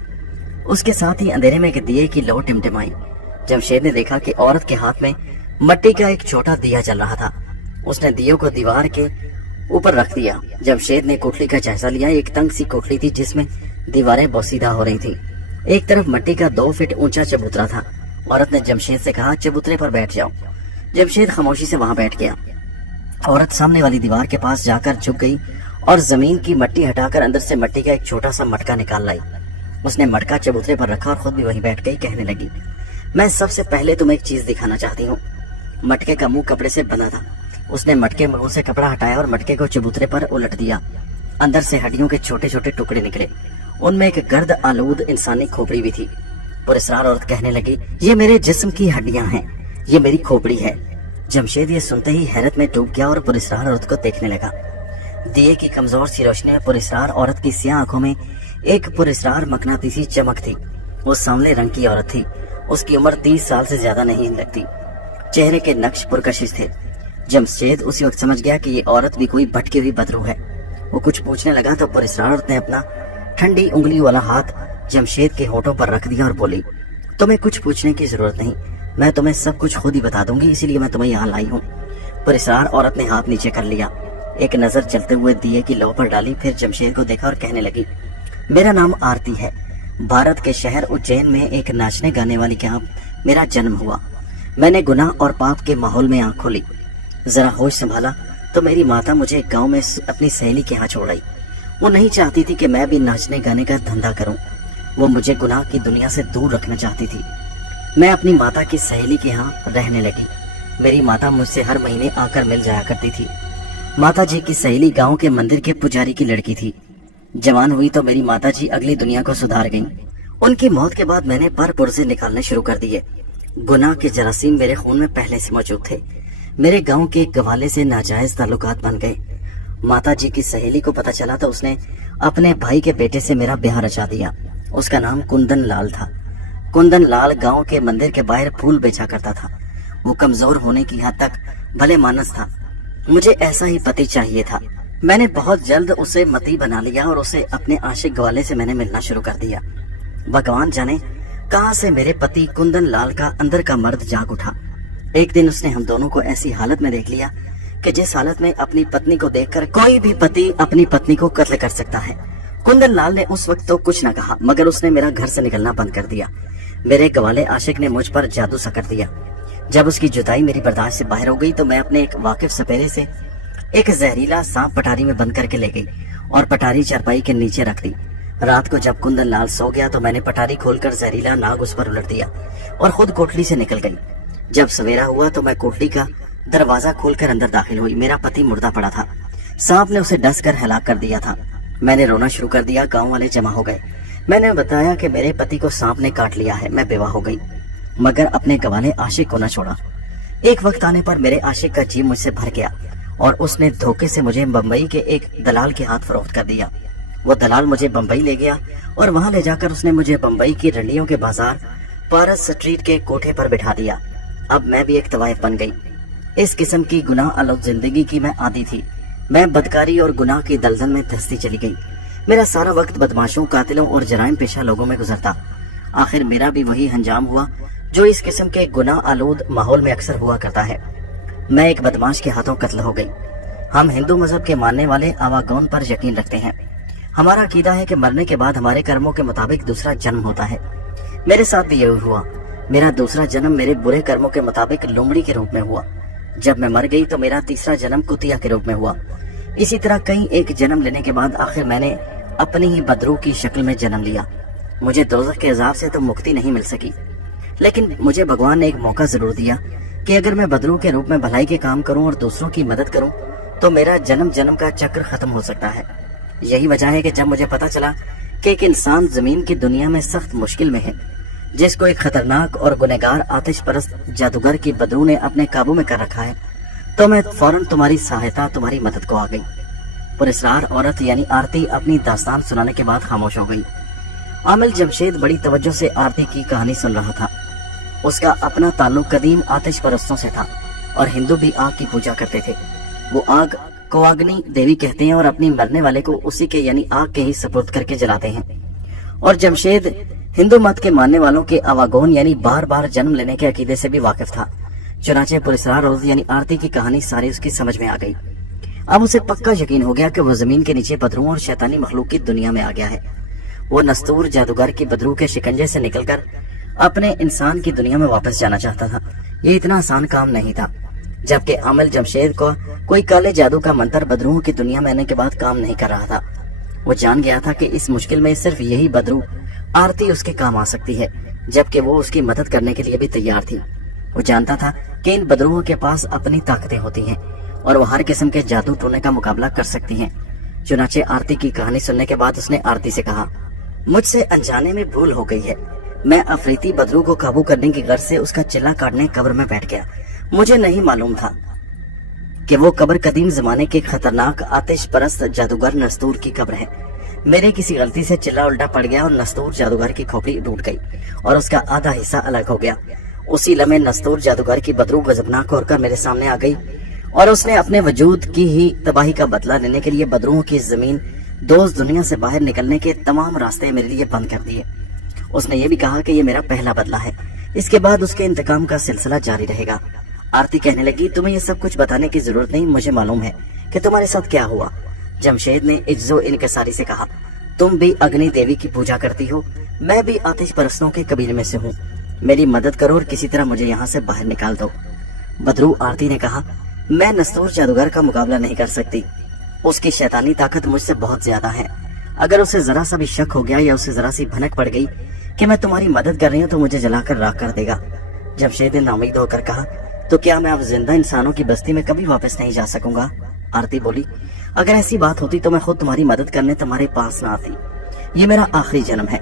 उसके साथ ही अंधेरे में एक दिए की लौ टिमटिमाई। जमशेद ने देखा कि औरत के हाथ में मट्टी का एक छोटा दिया जल रहा था। उसने दियों को दीवार के ऊपर रख दिया। जमशेद ने कोठली का जायजा लिया। एक तंग सी कोठली थी जिसमें दीवारें बोसीदा हो रही थी। एक तरफ मट्टी का 2 फीट ऊंचा चबूतरा था। औरत ने जमशेद से कहा, चबूतरे पर बैठ जाओ। जमशेद खामोशी से वहां बैठ गया। औरत सामने वाली दीवार के पास जाकर झुक गई और जमीन की मट्टी हटाकर अंदर से मट्टी का एक छोटा सा मटका निकाल लाई। उसने मटका चबूतरे पर रखा और खुद भी वहीं बैठ गई। कहने लगी, मैं सबसे पहले तुम्हें एक चीज दिखाना चाहती हूँ। मटके का मुंह कपड़े से बना था। उसने मटके मुंह से कपड़ा हटाया और मटके को चबूतरे पर उलट दिया। अंदर से हड्डियों के छोटे छोटे टुकड़े निकले। उनमें एक गर्द आलूद इंसानी खोपड़ी भी थी। पुरस्रार औरत कहने लगी, ये मेरे जिस्म की हड्डियां हैं, ये मेरी खोपड़ी है। जमशेद ये सुनते ही हैरत में डूब गया और पुरस्रार औरत को देखने लगा। दिए की कमजोर सी रोशनी में पुरस्रार औरत की स्याह आंखों में एक पुरस्रार मकनातीसी चमक थी। वो सांवले रंग की औरत थी। उसकी उम्र 30 साल से ज्यादा नहीं लगती। चेहरे के नक्श पुरकशिश थे। जमशेद उसी वक्त समझ गया कि ये औरत भी कोई भटकी हुई बदरू है। वो कुछ पूछने लगा तो पुरस्रार औरत ने अपना ठंडी उंगली वाला हाथ जमशेद के होठों पर रख दिया और बोली, तुम्हें कुछ पूछने की जरूरत नहीं, मैं तुम्हें सब कुछ खुद ही बता दूंगी, इसीलिए मैं तुम्हें यहाँ लाई हूँ। पुरस्रार औरत ने हाथ नीचे कर लिया। एक नजर चलते हुए दिए की लौ पर डाली। फिर जमशेद को देखा और कहने लगी, मेरा नाम आरती है। भारत के शहर उज्जैन में एक नाचने गाने वाली के यहाँ मेरा जन्म हुआ। मैंने गुनाह और पाप के माहौल में आंख खोली। जरा होश संभाला तो मेरी माता मुझे गांव में अपनी सहेली के यहाँ छोड़ आई। वो नहीं चाहती थी कि मैं भी नाचने गाने का धंधा करूं। वो मुझे गुनाह की दुनिया से दूर रखना चाहती थी। मैं अपनी माता की सहेली के यहाँ रहने लगी। मेरी माता मुझसे हर महीने आकर मिल जाया करती थी। माता जी की सहेली गांव के मंदिर के पुजारी की लड़की थी। जवान हुई तो मेरी माता जी अगली दुनिया को सुधार गईं। उनकी मौत के बाद मैंने पर पुर्जे निकालने शुरू कर दिए। गुनाह के जरासीम मेरे खून में पहले से मौजूद थे। मेरे गांव के एक गवाले से नाजायज ताल्लुकात बन गए। माता जी की सहेली को पता चला तो उसने अपने भाई के बेटे से मेरा ब्याह रचा दिया। उसका नाम कुंदन लाल था। कुंदन लाल गांव के मंदिर के बाहर फूल बेचा करता था। वो कमजोर होने की हद तक भले मानस था। मुझे ऐसा ही पति चाहिए था। मैंने बहुत जल्द उसे मती बना लिया और उसे अपने आशिक ग्वाले से मैंने मिलना शुरू कर दिया। भगवान जाने कहां से मेरे पति कुंदन लाल का अंदर का मर्द जाग उठा। एक दिन उसने हम दोनों को ऐसी हालत में देख लिया कि जिस हालत में अपनी पत्नी को देखकर कोई भी पति अपनी पत्नी को कत्ल कर सकता है। कुंदन लाल ने उस वक्त तो कुछ न कहा, मगर उसने मेरा घर से निकलना बंद कर दिया। मेरे ग्वाले आशिक ने मुझ पर जादू सा कर दिया। जब उसकी जुदाई मेरी बर्दाश्त से बाहर हो गई तो मैं अपने एक वाकिफ सपेरे से एक जहरीला सांप पटारी में बंद करके ले गई और पटारी चारपाई के नीचे रख दी। रात को जब कुंदन लाल सो गया तो मैंने पटारी खोलकर जहरीला नाग उस पर उलट दिया और खुद कोठली से निकल गई। जब सवेरा हुआ तो मैं कोठली का दरवाजा खोलकर अंदर दाखिल हुई। मेरा पति मुर्दा पड़ा था। सांप ने उसे डस कर हलाक कर दिया था। मैंने रोना शुरू कर दिया। गांव वाले जमा हो गए। मैंने बताया कि मेरे पति को सांप ने काट लिया है। मैं बेवा हो गई। मगर अपने गवाले आशिक को न छोड़ा। एक वक्त आने पर मेरे आशिक का जी मुझसे भर गया और उसने धोखे से मुझे बम्बई के एक दलाल के हाथ फरोख्त कर दिया। वो दलाल मुझे बम्बई ले गया और वहां ले जाकर उसने मुझे बम्बई की रंडियों के बाजार पारस स्ट्रीट के कोठे पर बिठा दिया। अब मैं भी एक तवाइफ बन गई। इस किस्म की गुनाह आलूद जिंदगी की मैं आदी थी। मैं बदकारी और गुनाह की दलदल में धंसती चली गई। मेरा सारा वक्त बदमाशों, कातिलों और जराइम पेशा लोगों में गुजरता। आखिर मेरा भी वही अंजाम हुआ जो इस किस्म के गुनाह आलूद माहौल में अक्सर हुआ करता है। मैं एक बदमाश के हाथों कत्ल हो गई। हम हिंदू मजहब के मानने वाले आवागौन पर यकीन रखते हैं। हमारा अकीदा है कि मरने के बाद हमारे कर्मों के मुताबिक दूसरा जन्म होता है। मेरे साथ भी यही हुआ। मेरा दूसरा जन्म मेरे बुरे कर्मों के मुताबिक लोमड़ी के रूप में हुआ। जब मैं मर गई तो मेरा तीसरा जन्म कुतिया के रूप में हुआ। इसी तरह कई एक जन्म लेने के बाद आखिर मैंने अपनी ही बदरू की शक्ल में जन्म लिया। मुझे दोज़ख के अज़ाब से तो मुक्ति नहीं मिल सकी, लेकिन मुझे भगवान ने एक मौका जरूर दिया कि अगर मैं बदरू के रूप में भलाई के काम करूं और दूसरों की मदद करूं तो मेरा जन्म जन्म का चक्र खत्म हो सकता है। यही वजह है कि जब मुझे पता चला कि एक इंसान जमीन की दुनिया में सख्त मुश्किल में है, जिसको एक खतरनाक और गुनहगार आतिश परस्त जादूगर की बदरू ने अपने काबू में कर रखा है, तो मैं फौरन तुम्हारी सहायता, तुम्हारी मदद को आ गई। पुरस्कार औरत यानी आरती अपनी दास्तान सुनाने के बाद खामोश हो गई। आमिल जमशेद बड़ी तवज्जो से आरती की कहानी सुन रहा था। उसका अपना ताल्लुक कदीम आतिश परस्तों से था और हिंदू भी आग की पूजा करते थे। वो आग को अग्नि देवी कहते हैं और अपनी मरने वाले को उसी के यानी आग के ही सपुर्द करके जलाते हैं। और जमशेद हिंदू मत के मानने वालों के आवागोन यानी बार बार जन्म लेने के अकीदे से भी वाकिफ था। चुनाचे पुरस्कार रोज यानी आरती की कहानी सारी उसकी समझ में आ गई। अब उसे पक्का यकीन हो गया कि वो जमीन के नीचे बदरुओं और शैतानी मखलूक की दुनिया में आ गया है। वो नस्तूर जादूगर की बदरू के शिकंजे से निकलकर अपने इंसान की दुनिया में वापस जाना चाहता था। ये इतना आसान काम नहीं था, जबकि आमिल जमशेद को कोई काले जादू का मंत्र बदरुओं की दुनिया में आने के बाद काम नहीं कर रहा था। वो जान गया था कि इस मुश्किल में सिर्फ यही बदरू आरती उसके काम आ सकती है, जबकि वो उसकी मदद करने के लिए भी तैयार थी। वो जानता था कि इन बदरुओं के पास अपनी ताकतें होती हैं और वो हर किस्म के जादू टोने का मुकाबला कर सकती हैं। चुनाचे आरती की कहानी सुनने के बाद उसने आरती से कहा, मुझसे अनजाने में भूल हो गई है। मैं अफरीती बदरू को काबू करने की गर्ज से उसका चिल्ला काटने कब्र में बैठ गया। मुझे नहीं मालूम था कि वो कब्र कदीम जमाने के खतरनाक आतिश परस्त जादूगर नस्तूर की कब्र है। मेरे किसी गलती से चिल्ला उल्टा पड़ गया और नस्तूर जादूगर की खोपड़ी टूट गई और उसका आधा हिस्सा अलग हो गया। उसी लम्हे नस्तूर जादूगर की बदरू गजबनाक होकर मेरे सामने आ गई और उसने अपने वजूद की ही तबाही का बदला लेने के लिए बदरुओं की जमीन दोस्त दुनिया से बाहर निकलने के तमाम रास्ते मेरे लिए बंद कर दिए। उसने ये भी कहा कि ये मेरा पहला बदला है, इसके बाद उसके इंतकाम का सिलसिला जारी रहेगा। आरती कहने लगी, तुम्हें ये सब कुछ बताने की जरूरत नहीं, मुझे मालूम है कि तुम्हारे साथ क्या हुआ। जमशेद ने इज्जो इनकसारी से कहा, तुम भी अग्नि देवी की पूजा करती हो, मैं भी आतिश परस्तों के कबीले में से हूँ। मेरी मदद करो और किसी तरह मुझे यहाँ से बाहर निकाल दो। बदरू आरती ने कहा, मैं नस्तूर जादूगर का मुकाबला नहीं कर सकती। उसकी शैतानी ताकत मुझसे बहुत ज्यादा है। अगर उसे जरा सा भी शक हो गया या उसे जरा सी भनक पड़ गई कि मैं तुम्हारी मदद कर रही हूँ तो मुझे जलाकर राख कर देगा। जमशेद ने नाउमीद होकर कहा, तो क्या मैं अब जिंदा इंसानों की बस्ती में कभी वापस नहीं जा सकूंगा? आरती बोली, अगर ऐसी बात होती तो मैं खुद तुम्हारी मदद करने तुम्हारे पास ना आती। ये मेरा आखिरी जन्म है।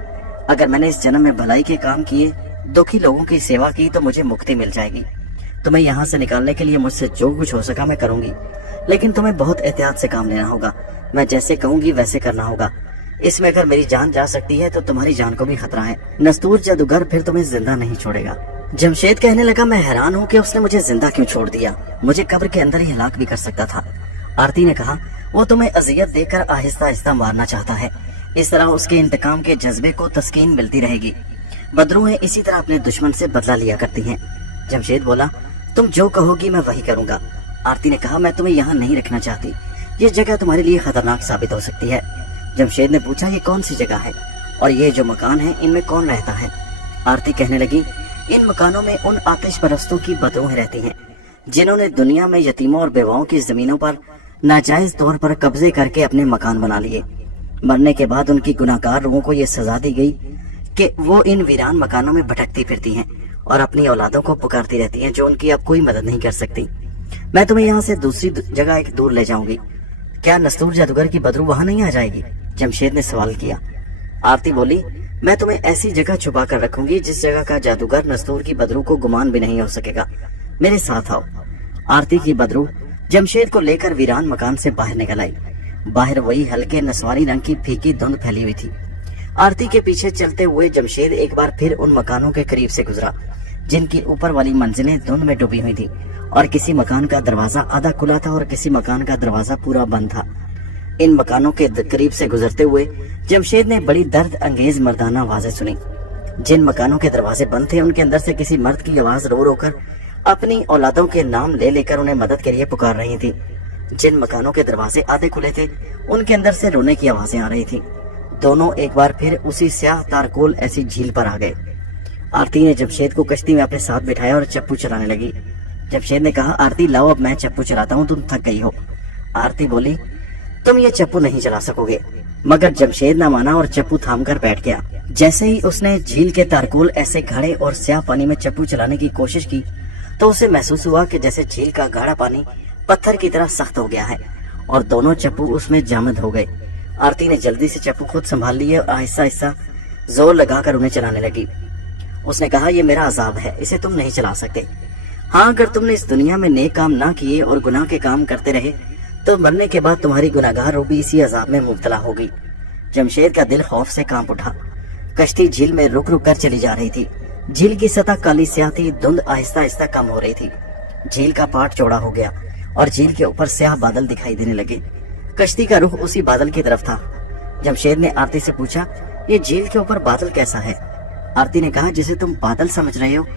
अगर मैंने इस जन्म में भलाई के काम किए, दुखी लोगों की सेवा की, तो मुझे मुक्ति मिल जाएगी। तुम्हें यहाँ से निकालने के लिए मुझसे जो कुछ हो सका मैं करूंगी, लेकिन तुम्हें बहुत एहतियात से काम लेना होगा। मैं जैसे कहूंगी वैसे करना होगा। इसमें अगर मेरी जान जा सकती है तो तुम्हारी जान को भी खतरा है। नस्तूर जादूगर फिर तुम्हें जिंदा नहीं छोड़ेगा। जमशेद कहने लगा, मैं हैरान हूँ कि उसने मुझे जिंदा क्यों छोड़ दिया, मुझे कब्र के अंदर ही हलाक भी कर सकता था। आरती ने कहा, वो तुम्हें अजियत देकर आहिस्ता आहिस्ता मारना चाहता है। इस तरह उसके इंतकाम के जज्बे को तस्कीन मिलती रहेगी। बदरूहें इसी तरह अपने दुश्मन से बदला लिया करती हैं। जमशेद बोला, तुम जो कहोगी मैं वही करूंगा। आरती ने कहा, मैं तुम्हें यहाँ नहीं रखना चाहती, ये जगह तुम्हारे लिए खतरनाक साबित हो सकती है। जमशेद ने पूछा, ये कौन सी जगह है और ये जो मकान है इनमें कौन रहता है? आरती कहने लगी, इन मकानों में उन आतिश परस्तों की बदरूहें रहती हैं जिन्होंने दुनिया में यतीमों और बेवाओं की जमीनों पर नाजायज तौर पर कब्जे करके अपने मकान बना लिए। मरने के बाद उनकी गुनाहगार लोगों को ये सजा दी गई कि वो इन वीरान मकानों में भटकती फिरती हैं और अपनी औलादों को पुकारती रहती हैं जो उनकी अब कोई मदद नहीं कर सकती। मैं तुम्हें यहाँ से दूसरी जगह एक दूर ले जाऊंगी। क्या नस्तूर जादूगर की बदरू वहां नहीं आ जाएगी? जमशेद ने सवाल किया। आरती बोली, मैं तुम्हें ऐसी जगह छुपा कर रखूंगी जिस जगह का जादूगर नस्तूर की बदरू को गुमान भी नहीं हो सकेगा। मेरे साथ आओ। आरती की बदरू जमशेद को लेकर वीरान मकान से बाहर निकल आई। बाहर वही हल्के नस्वारी रंग की फीकी धुंध फैली हुई थी। आरती के पीछे चलते हुए जमशेद एक बार फिर उन मकानों के करीब से गुजरा जिनकी ऊपर वाली मंजिलें धुंध में डूबी हुई थी और किसी मकान का दरवाजा आधा खुला था और किसी मकान का दरवाजा पूरा बंद था। इन मकानों के करीब से गुजरते हुए जमशेद ने बड़ी दर्द अंगेज मर्दाना आवाजें सुनी। जिन मकानों के दरवाजे बंद थे उनके अंदर से किसी मर्द की आवाज रो रो कर अपनी औलादों के नाम ले लेकर उन्हें मदद के लिए पुकार रही थी। जिन मकानों के दरवाजे आधे खुले थे उनके अंदर से रोने की आवाजें आ रही थी। दोनों एक बार फिर उसी स्याह तारकोल ऐसी झील पर आ गए। आरती ने जमशेद को कश्ती में अपने साथ बिठाया और चप्पू चलाने लगी। जमशेद ने कहा, आरती लाओ अब मैं चप्पू चलाता हूँ, तुम थक गई हो। आरती बोली, तुम ये चप्पू नहीं चला सकोगे। मगर जमशेद ना माना और चप्पू थाम कर बैठ गया। जैसे ही उसने झील के तारकोल ऐसे गाढ़े और स्याह पानी में चप्पू चलाने की कोशिश की तो उसे महसूस हुआ कि जैसे झील का गाढ़ा पानी पत्थर की तरह सख्त हो गया है और दोनों चप्पू उसमें जामद हो गए। आरती ने जल्दी से चप्पू खुद संभाल लिए और आहिस्ता आहिस्ता जोर लगाकर उन्हें चलाने लगी। उसने कहा, ये मेरा अजाब है, इसे तुम नहीं चला सकते। हाँ, अगर तुमने इस दुनिया में नेक काम ना किए और गुनाह के काम करते रहे तो मरने के बाद तुम्हारी गुनाहगार रूह भी इसी अजाब में मुब्तला होगी। जमशेद का दिल खौफ से कांप उठा। कश्ती झील में रुक रुक कर चली जा रही थी। झील की सतह काली स्याह थी, धुंध आहिस्ता आहिस्ता कम हो रही थी। झील का पाट चौड़ा हो गया और झील के ऊपर स्याह बादल दिखाई देने लगे। कश्ती का रुख उसी बादल की तरफ था। जमशेद ने आरती से पूछा, ये झील के ऊपर बादल कैसा है? आरती ने कहा, जिसे तुम बादल समझ रहे हो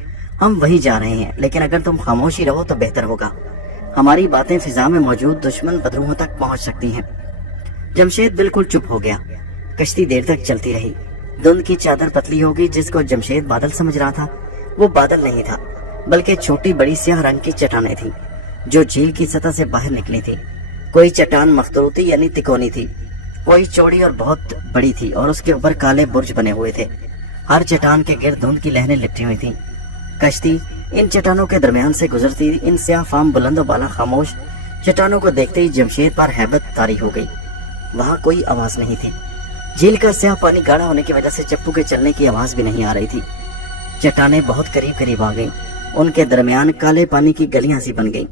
हम वही जा रहे हैं, लेकिन अगर तुम खामोशी रहो तो बेहतर होगा। हमारी बातें फिजा में मौजूद दुश्मन बदरूहों तक पहुंच सकती हैं। जमशेद बिल्कुल चुप हो गया। कश्ती देर तक चलती रही। धुंध की चादर पतली हो गई। जिसको जमशेद बादल समझ रहा था वो बादल नहीं था, बल्कि छोटी बड़ी स्याह रंग की चट्टानें थी जो झील की सतह से बाहर निकली थी। कोई चट्टान मखतूती यानी तिकोनी थी, कोई चौड़ी और बहुत बड़ी थी और उसके ऊपर काले बुर्ज बने हुए थे। हर चट्टान के गिर्द धुंध की लहरें लिपटी हुई थी। कश्ती इन चट्टानों के दरमियान से गुजरती। इन स्याह फाम बुलंदो बाला खामोश चट्टानों को देखते ही जमशेद पर हैबत तारी हो गई। वहाँ कोई आवाज नहीं थी। झील का स्याह पानी गाढ़ा होने की वजह से चप्पू के चलने की आवाज भी नहीं आ रही थी। चट्टानें बहुत करीब करीब आ गईं। उनके दरमियान काले पानी की गलियां सी बन गईं।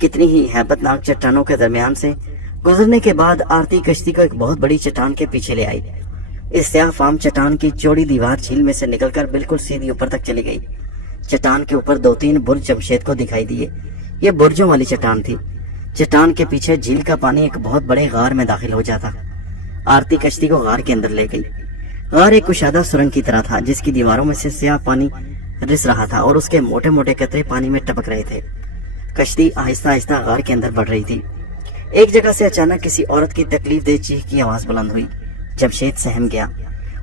कितनी ही हैबतनाक चट्टानों के दरमियान से गुजरने के बाद आरती कश्ती को एक बहुत बड़ी चट्टान के पीछे ले आई। इस स्याह फाम चट्टान की चौड़ी दीवार झील में से निकलकर बिल्कुल सीधी ऊपर तक चली गई। चट्टान के ऊपर 2-3 बुर्ज जमशेद को दिखाई दिए। ये बुर्जों वाली चट्टान थी। चट्टान के पीछे झील का पानी एक बहुत बड़े गार में दाखिल हो जाता। आरती कश्ती को गार के अंदर ले गई। गार एक कुशादा सुरंग की तरह था जिसकी दीवारों में से स्याह पानी रिस रहा था और उसके मोटे मोटे कतरे पानी में टपक रहे थे। कश्ती आहिस्ता आहिस्ता गार के अंदर बढ़ रही थी। एक जगह से अचानक किसी औरत की तकलीफ दे चीख की आवाज बुलंद हुई। जमशेद सहम गया।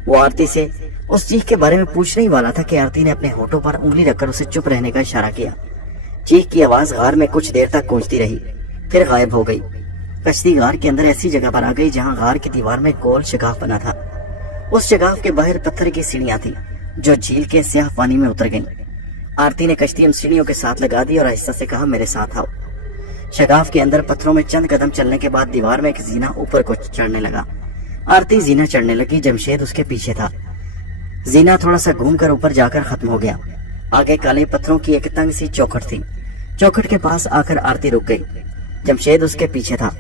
वो आरती से उस चीख के बारे में पूछने ही वाला था कि आरती ने अपने होठों पर उंगली रखकर उसे चुप रहने का इशारा किया। चीख की आवाज गार में कुछ देर तक गूंजती रही, फिर गायब हो गई। कश्ती गार के अंदर ऐसी जगह पर आ गई जहां गार की दीवार में गोल शगाफ बना था। उस शगाफ के बाहर पत्थर की सीढ़ियां थी जो झील के स्याह पानी में उतर गईं। आरती ने कश्ती उन सीढ़ियों के साथ लगा दी और आहिस्ता से कहा, मेरे साथ आओ। शगाफ के अंदर पत्थरों में चंद कदम चलने के बाद दीवार में एक जीना ऊपर को चढ़ने लगा। आरती जीना चढ़ने लगी। जमशेद उसके पीछे था। जीना थोड़ा सा घूमकर ऊपर जाकर खत्म हो गया। आगे काले पत्थरों की एक तंग सी चौखट थी। चौखट के पास आकर आरती रुक गई। जमशेद उसके पीछे था।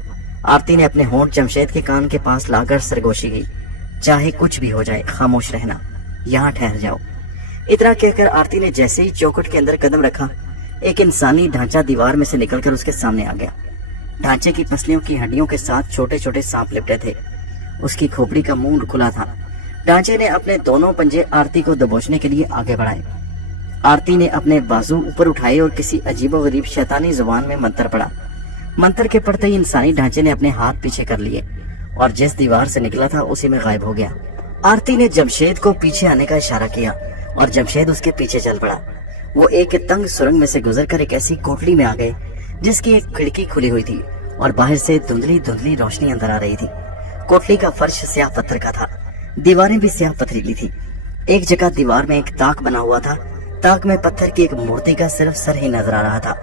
आरती ने अपने होंठ जमशेद के कान के पास लाकर सरगोशी गई, चाहे कुछ भी हो जाए खामोश रहना, यहाँ ठहर जाओ। इतना कहकर आरती ने जैसे ही चौखट के अंदर कदम रखा, एक इंसानी ढांचा दीवार में से निकलकर उसके सामने आ गया। ढांचे की पसलियों की हड्डियों के साथ छोटे छोटे सांप लिपटे थे। उसकी खोपड़ी का मुंह खुला था। ढांचे ने अपने दोनों पंजे आरती को दबोचने के लिए आगे बढ़ाए। आरती ने अपने बाजू ऊपर उठाए और किसी अजीबोगरीब शैतानी जुबान में मंत्र पढ़ा। मंत्र के पढ़ते ही इंसानी ढांचे ने अपने हाथ पीछे कर लिए और जिस दीवार से निकला था उसी में गायब हो गया। आरती ने जमशेद को पीछे आने का इशारा किया और जमशेद उसके पीछे चल पड़ा। वो एक तंग सुरंग में से गुजरकर एक ऐसी कोठरी में आ गए जिसकी एक खिड़की खुली हुई थी और बाहर से धुंधली धुंधली रोशनी अंदर आ रही थी। कोठरी का फर्श स्याह पत्थर का था। दीवारें भी स्याह पथरीली थी। एक जगह दीवार में एक ताक बना हुआ था। ताक में पत्थर की एक मूर्ति का सिर्फ सर ही नजर आ रहा था।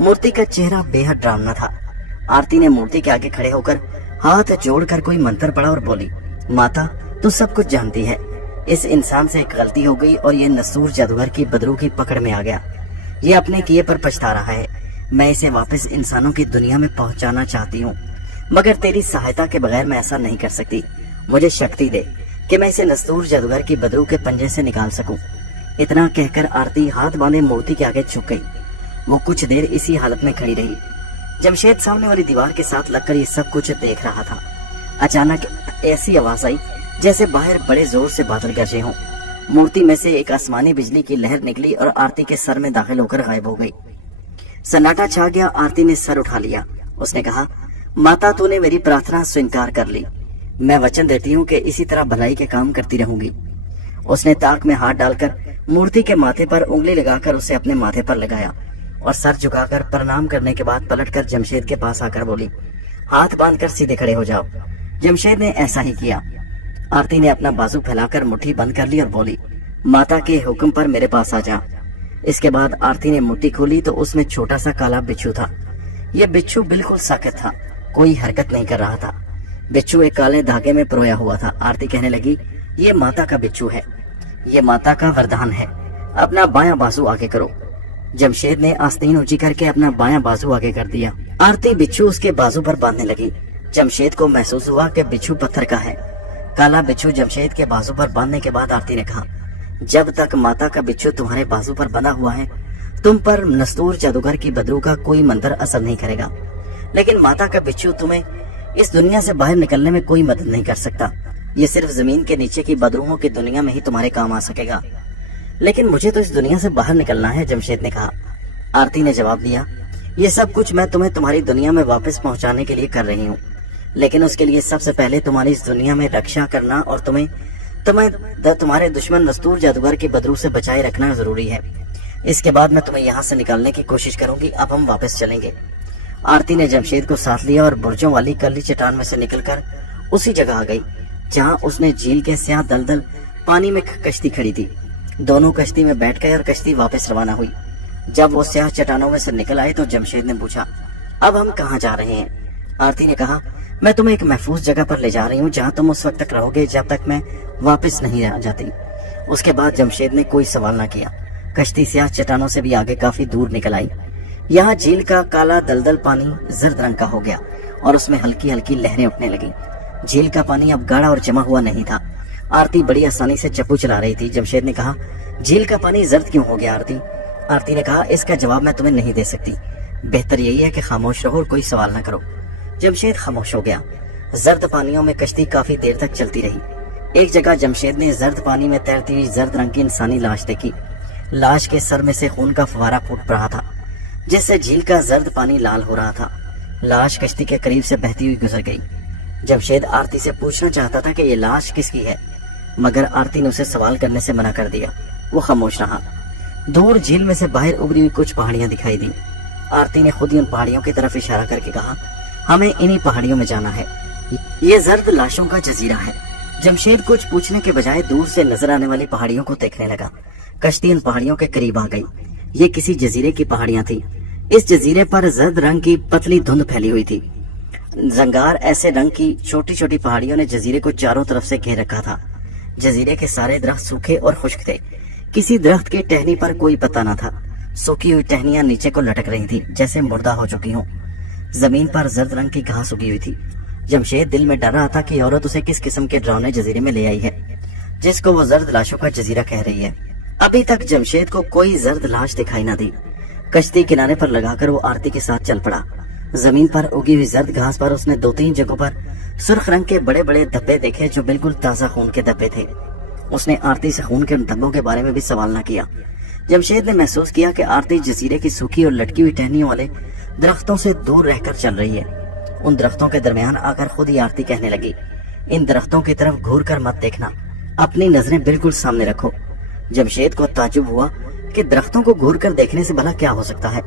मूर्ति का चेहरा बेहद डरावना था। आरती ने मूर्ति के आगे खड़े होकर हाथ जोड़कर कोई मंत्र पढ़ा और बोली, माता تو सब कुछ जानती है। इस इंसान से एक गलती हो गई और ये नसूर जादूगर की बदरू की पकड़ में आ गया। ये अपने किए पर पछता रहा है। मैं इसे वापस इंसानों की दुनिया में पहुंचाना चाहती हूँ, मगर तेरी सहायता के बगैर मैं ऐसा नहीं कर सकती। मुझे शक्ति दे कि मैं इसे नसूर जादूगर की बदरू के पंजे से निकाल सकूं। इतना कहकर आरती हाथ बांधे मूर्ति के आगे झुक गई। वो कुछ देर इसी हालत में खड़ी रही। जमशेद सामने वाली दीवार के साथ लगकर ये सब कुछ देख रहा था। अचानक ऐसी आवाज आई जैसे बाहर बड़े जोर से बादल गरजे हों। मूर्ति में से एक आसमानी बिजली की लहर निकली और आरती के सर में दाखिल होकर गायब हो गई। सन्नाटा छा गया। आरती ने सर उठा लिया। उसने कहा, माता तूने मेरी प्रार्थना स्वीकार कर ली। मैं वचन देती हूँ कि इसी तरह भलाई के काम करती रहूंगी। उसने ताक में हाथ डालकर मूर्ति के माथे पर उंगली लगाकर उसे अपने माथे पर लगाया और सर झुकाकर प्रणाम करने के बाद पलटकर जमशेद के पास आकर बोली, हाथ बांधकर सीधे खड़े हो जाओ। जमशेद ने ऐसा ही किया। आरती ने अपना बाजू फैलाकर मुट्ठी बंद कर ली और बोली, माता के हुक्म पर मेरे पास आ जा। इसके बाद आरती ने मुट्ठी खोली तो उसमें छोटा सा काला बिच्छू था। यह बिच्छू बिल्कुल साकित था, कोई हरकत नहीं कर रहा था। बिच्छू एक काले धागे में पिरोया हुआ था। आरती कहने लगी, ये माता का बिच्छू है, ये माता का वरदान है। अपना बायां बाजू आगे करो। जमशेद ने आस्तीन ऊंची करके अपना बायां बाजू आगे कर दिया। आरती बिच्छू उसके बाजू पर बांधने लगी। जमशेद को महसूस हुआ कि बिच्छू पत्थर का है। काला बिच्छू जमशेद के बाजू पर बांधने के बाद आरती ने कहा, जब तक माता का बिच्छू तुम्हारे बाजू पर बंधा हुआ है, तुम पर नस्तूर जादूगर की बदरू का कोई मंत्र असर नहीं करेगा। लेकिन माता का बिच्छू तुम्हें इस दुनिया से बाहर निकलने में कोई मदद नहीं कर सकता। ये सिर्फ जमीन के नीचे की बदरूओं की दुनिया में ही तुम्हारे काम आ सकेगा। लेकिन मुझे तो इस दुनिया से बाहर निकलना है, जमशेद ने कहा। आरती ने जवाब दिया, ये सब कुछ मैं तुम्हें तुम्हारी दुनिया में वापस पहुंचाने के लिए कर रही हूँ, लेकिन उसके लिए सबसे पहले तुम्हारी इस दुनिया में रक्षा करना और तुम्हारे दुश्मन नस्तूर जादूगर की बदरू से बचाए रखना जरूरी है। इसके बाद मैं तुम्हें यहाँ से निकालने की कोशिश करूंगी। अब हम वापस चलेंगे। आरती ने जमशेद को साथ लिया और बुर्जों वाली कली चट्टान में से निकलकर उसी जगह आ गई जहाँ उसने झील के स्याह दलदल पानी में कश्ती खड़ी थी। दोनों कश्ती में बैठ गए और कश्ती वापस रवाना हुई। जब वो स्याह चट्टानों में से निकल आए तो जमशेद ने पूछा, अब हम कहाँ जा रहे हैं? आरती ने कहा, मैं तुम्हें एक महफूज जगह पर ले जा रही हूँ जहाँ तुम उस वक्त तक रहोगे जब तक मैं वापस नहीं आ जाती। उसके बाद जमशेद ने कोई सवाल न किया। कश्ती स्याह चट्टानों से भी आगे काफी दूर निकल आई। यहाँ झील का काला दलदल पानी जर्द रंग का हो गया और उसमें हल्की हल्की लहरें उठने लगी। झील का पानी अब गाढ़ा और जमा हुआ नहीं था। आरती बड़ी आसानी से चप्पू चला रही थी। जमशेद ने कहा, झील का पानी जर्द क्यों हो गया आरती? आरती ने कहा, इसका जवाब मैं तुम्हें नहीं दे सकती। बेहतर यही है कि खामोश रहो और कोई सवाल न करो। जमशेद खामोश हो गया। जर्द पानियों में कश्ती काफी देर तक चलती रही। एक जगह जमशेद ने जर्द पानी में तैरती हुई जर्द रंग की इंसानी लाश देखी। लाश के सर में से खून का फवारा फूट रहा था, जिससे झील का जर्द पानी लाल हो रहा था। लाश कश्ती के करीब से बहती हुई गुजर गई। जमशेद आरती से पूछना चाहता था कि ये लाश किसकी है, मगर आरती ने उसे सवाल करने से मना कर दिया। वो खामोश रहा। दूर झील में से बाहर उभरी हुई कुछ पहाड़ियां दिखाई दी। आरती ने खुद ही उन पहाड़ियों की तरफ इशारा करके कहा, हमें इन्हीं पहाड़ियों में जाना है। ये जर्द लाशों का जजीरा है। जमशेद कुछ पूछने के बजाय दूर से नजर आने वाली पहाड़ियों को देखने लगा। कश्ती उन पहाड़ियों के करीब आ गई। ये किसी जजीरे की पहाड़ियां थी। इस जजीरे पर जर्द रंग की पतली धुंध फैली हुई थी। जंगार ऐसे रंग की छोटी छोटी पहाड़ियों ने जजीरे को चारों तरफ से घेर रखा था। जजीरे के सारे दरख्त सूखे और खुश्क थे। किसी दरख्त की टहनी पर कोई पत्ता न था। सूखी हुई टहनियां नीचे को लटक रही थी जैसे मुर्दा हो चुकी हों। जमीन पर जर्द रंग की घास उगी हुई थी। जमशेद दिल में डर रहा था कि औरत उसे किस किस्म के डरावने जजीरे में ले आई है, जिसको वो जर्द लाशों का जजीरा कह रही है। अभी तक जमशेद को कोई जर्द लाश दिखाई न दी। कश्ती किनारे पर लगाकर वो आरती के साथ चल पड़ा। जमीन पर उगी हुई जर्द घास पर उसने 2-3 जगहों पर सुर्ख रंग के बड़े बड़े धब्बे देखे जो बिल्कुल ताजा खून के धब्बे थे। उसने आरती से खून के उन धब्बों के बारे में भी सवाल न किया। जमशेद ने महसूस किया कि आरती जजीरे की सूखी और लटकी हुई टहनियों वाले दरख्तों से दूर रहकर चल रही है। उन दरख्तों के दरमियान आकर खुद ही आरती कहने लगी, इन दरख्तों की तरफ घूर कर मत देखना, अपनी नजरें बिल्कुल सामने रखो। जमशेद को ताज्जुब हुआ कि दरख्तों को घूर कर देखने से भला क्या हो सकता है,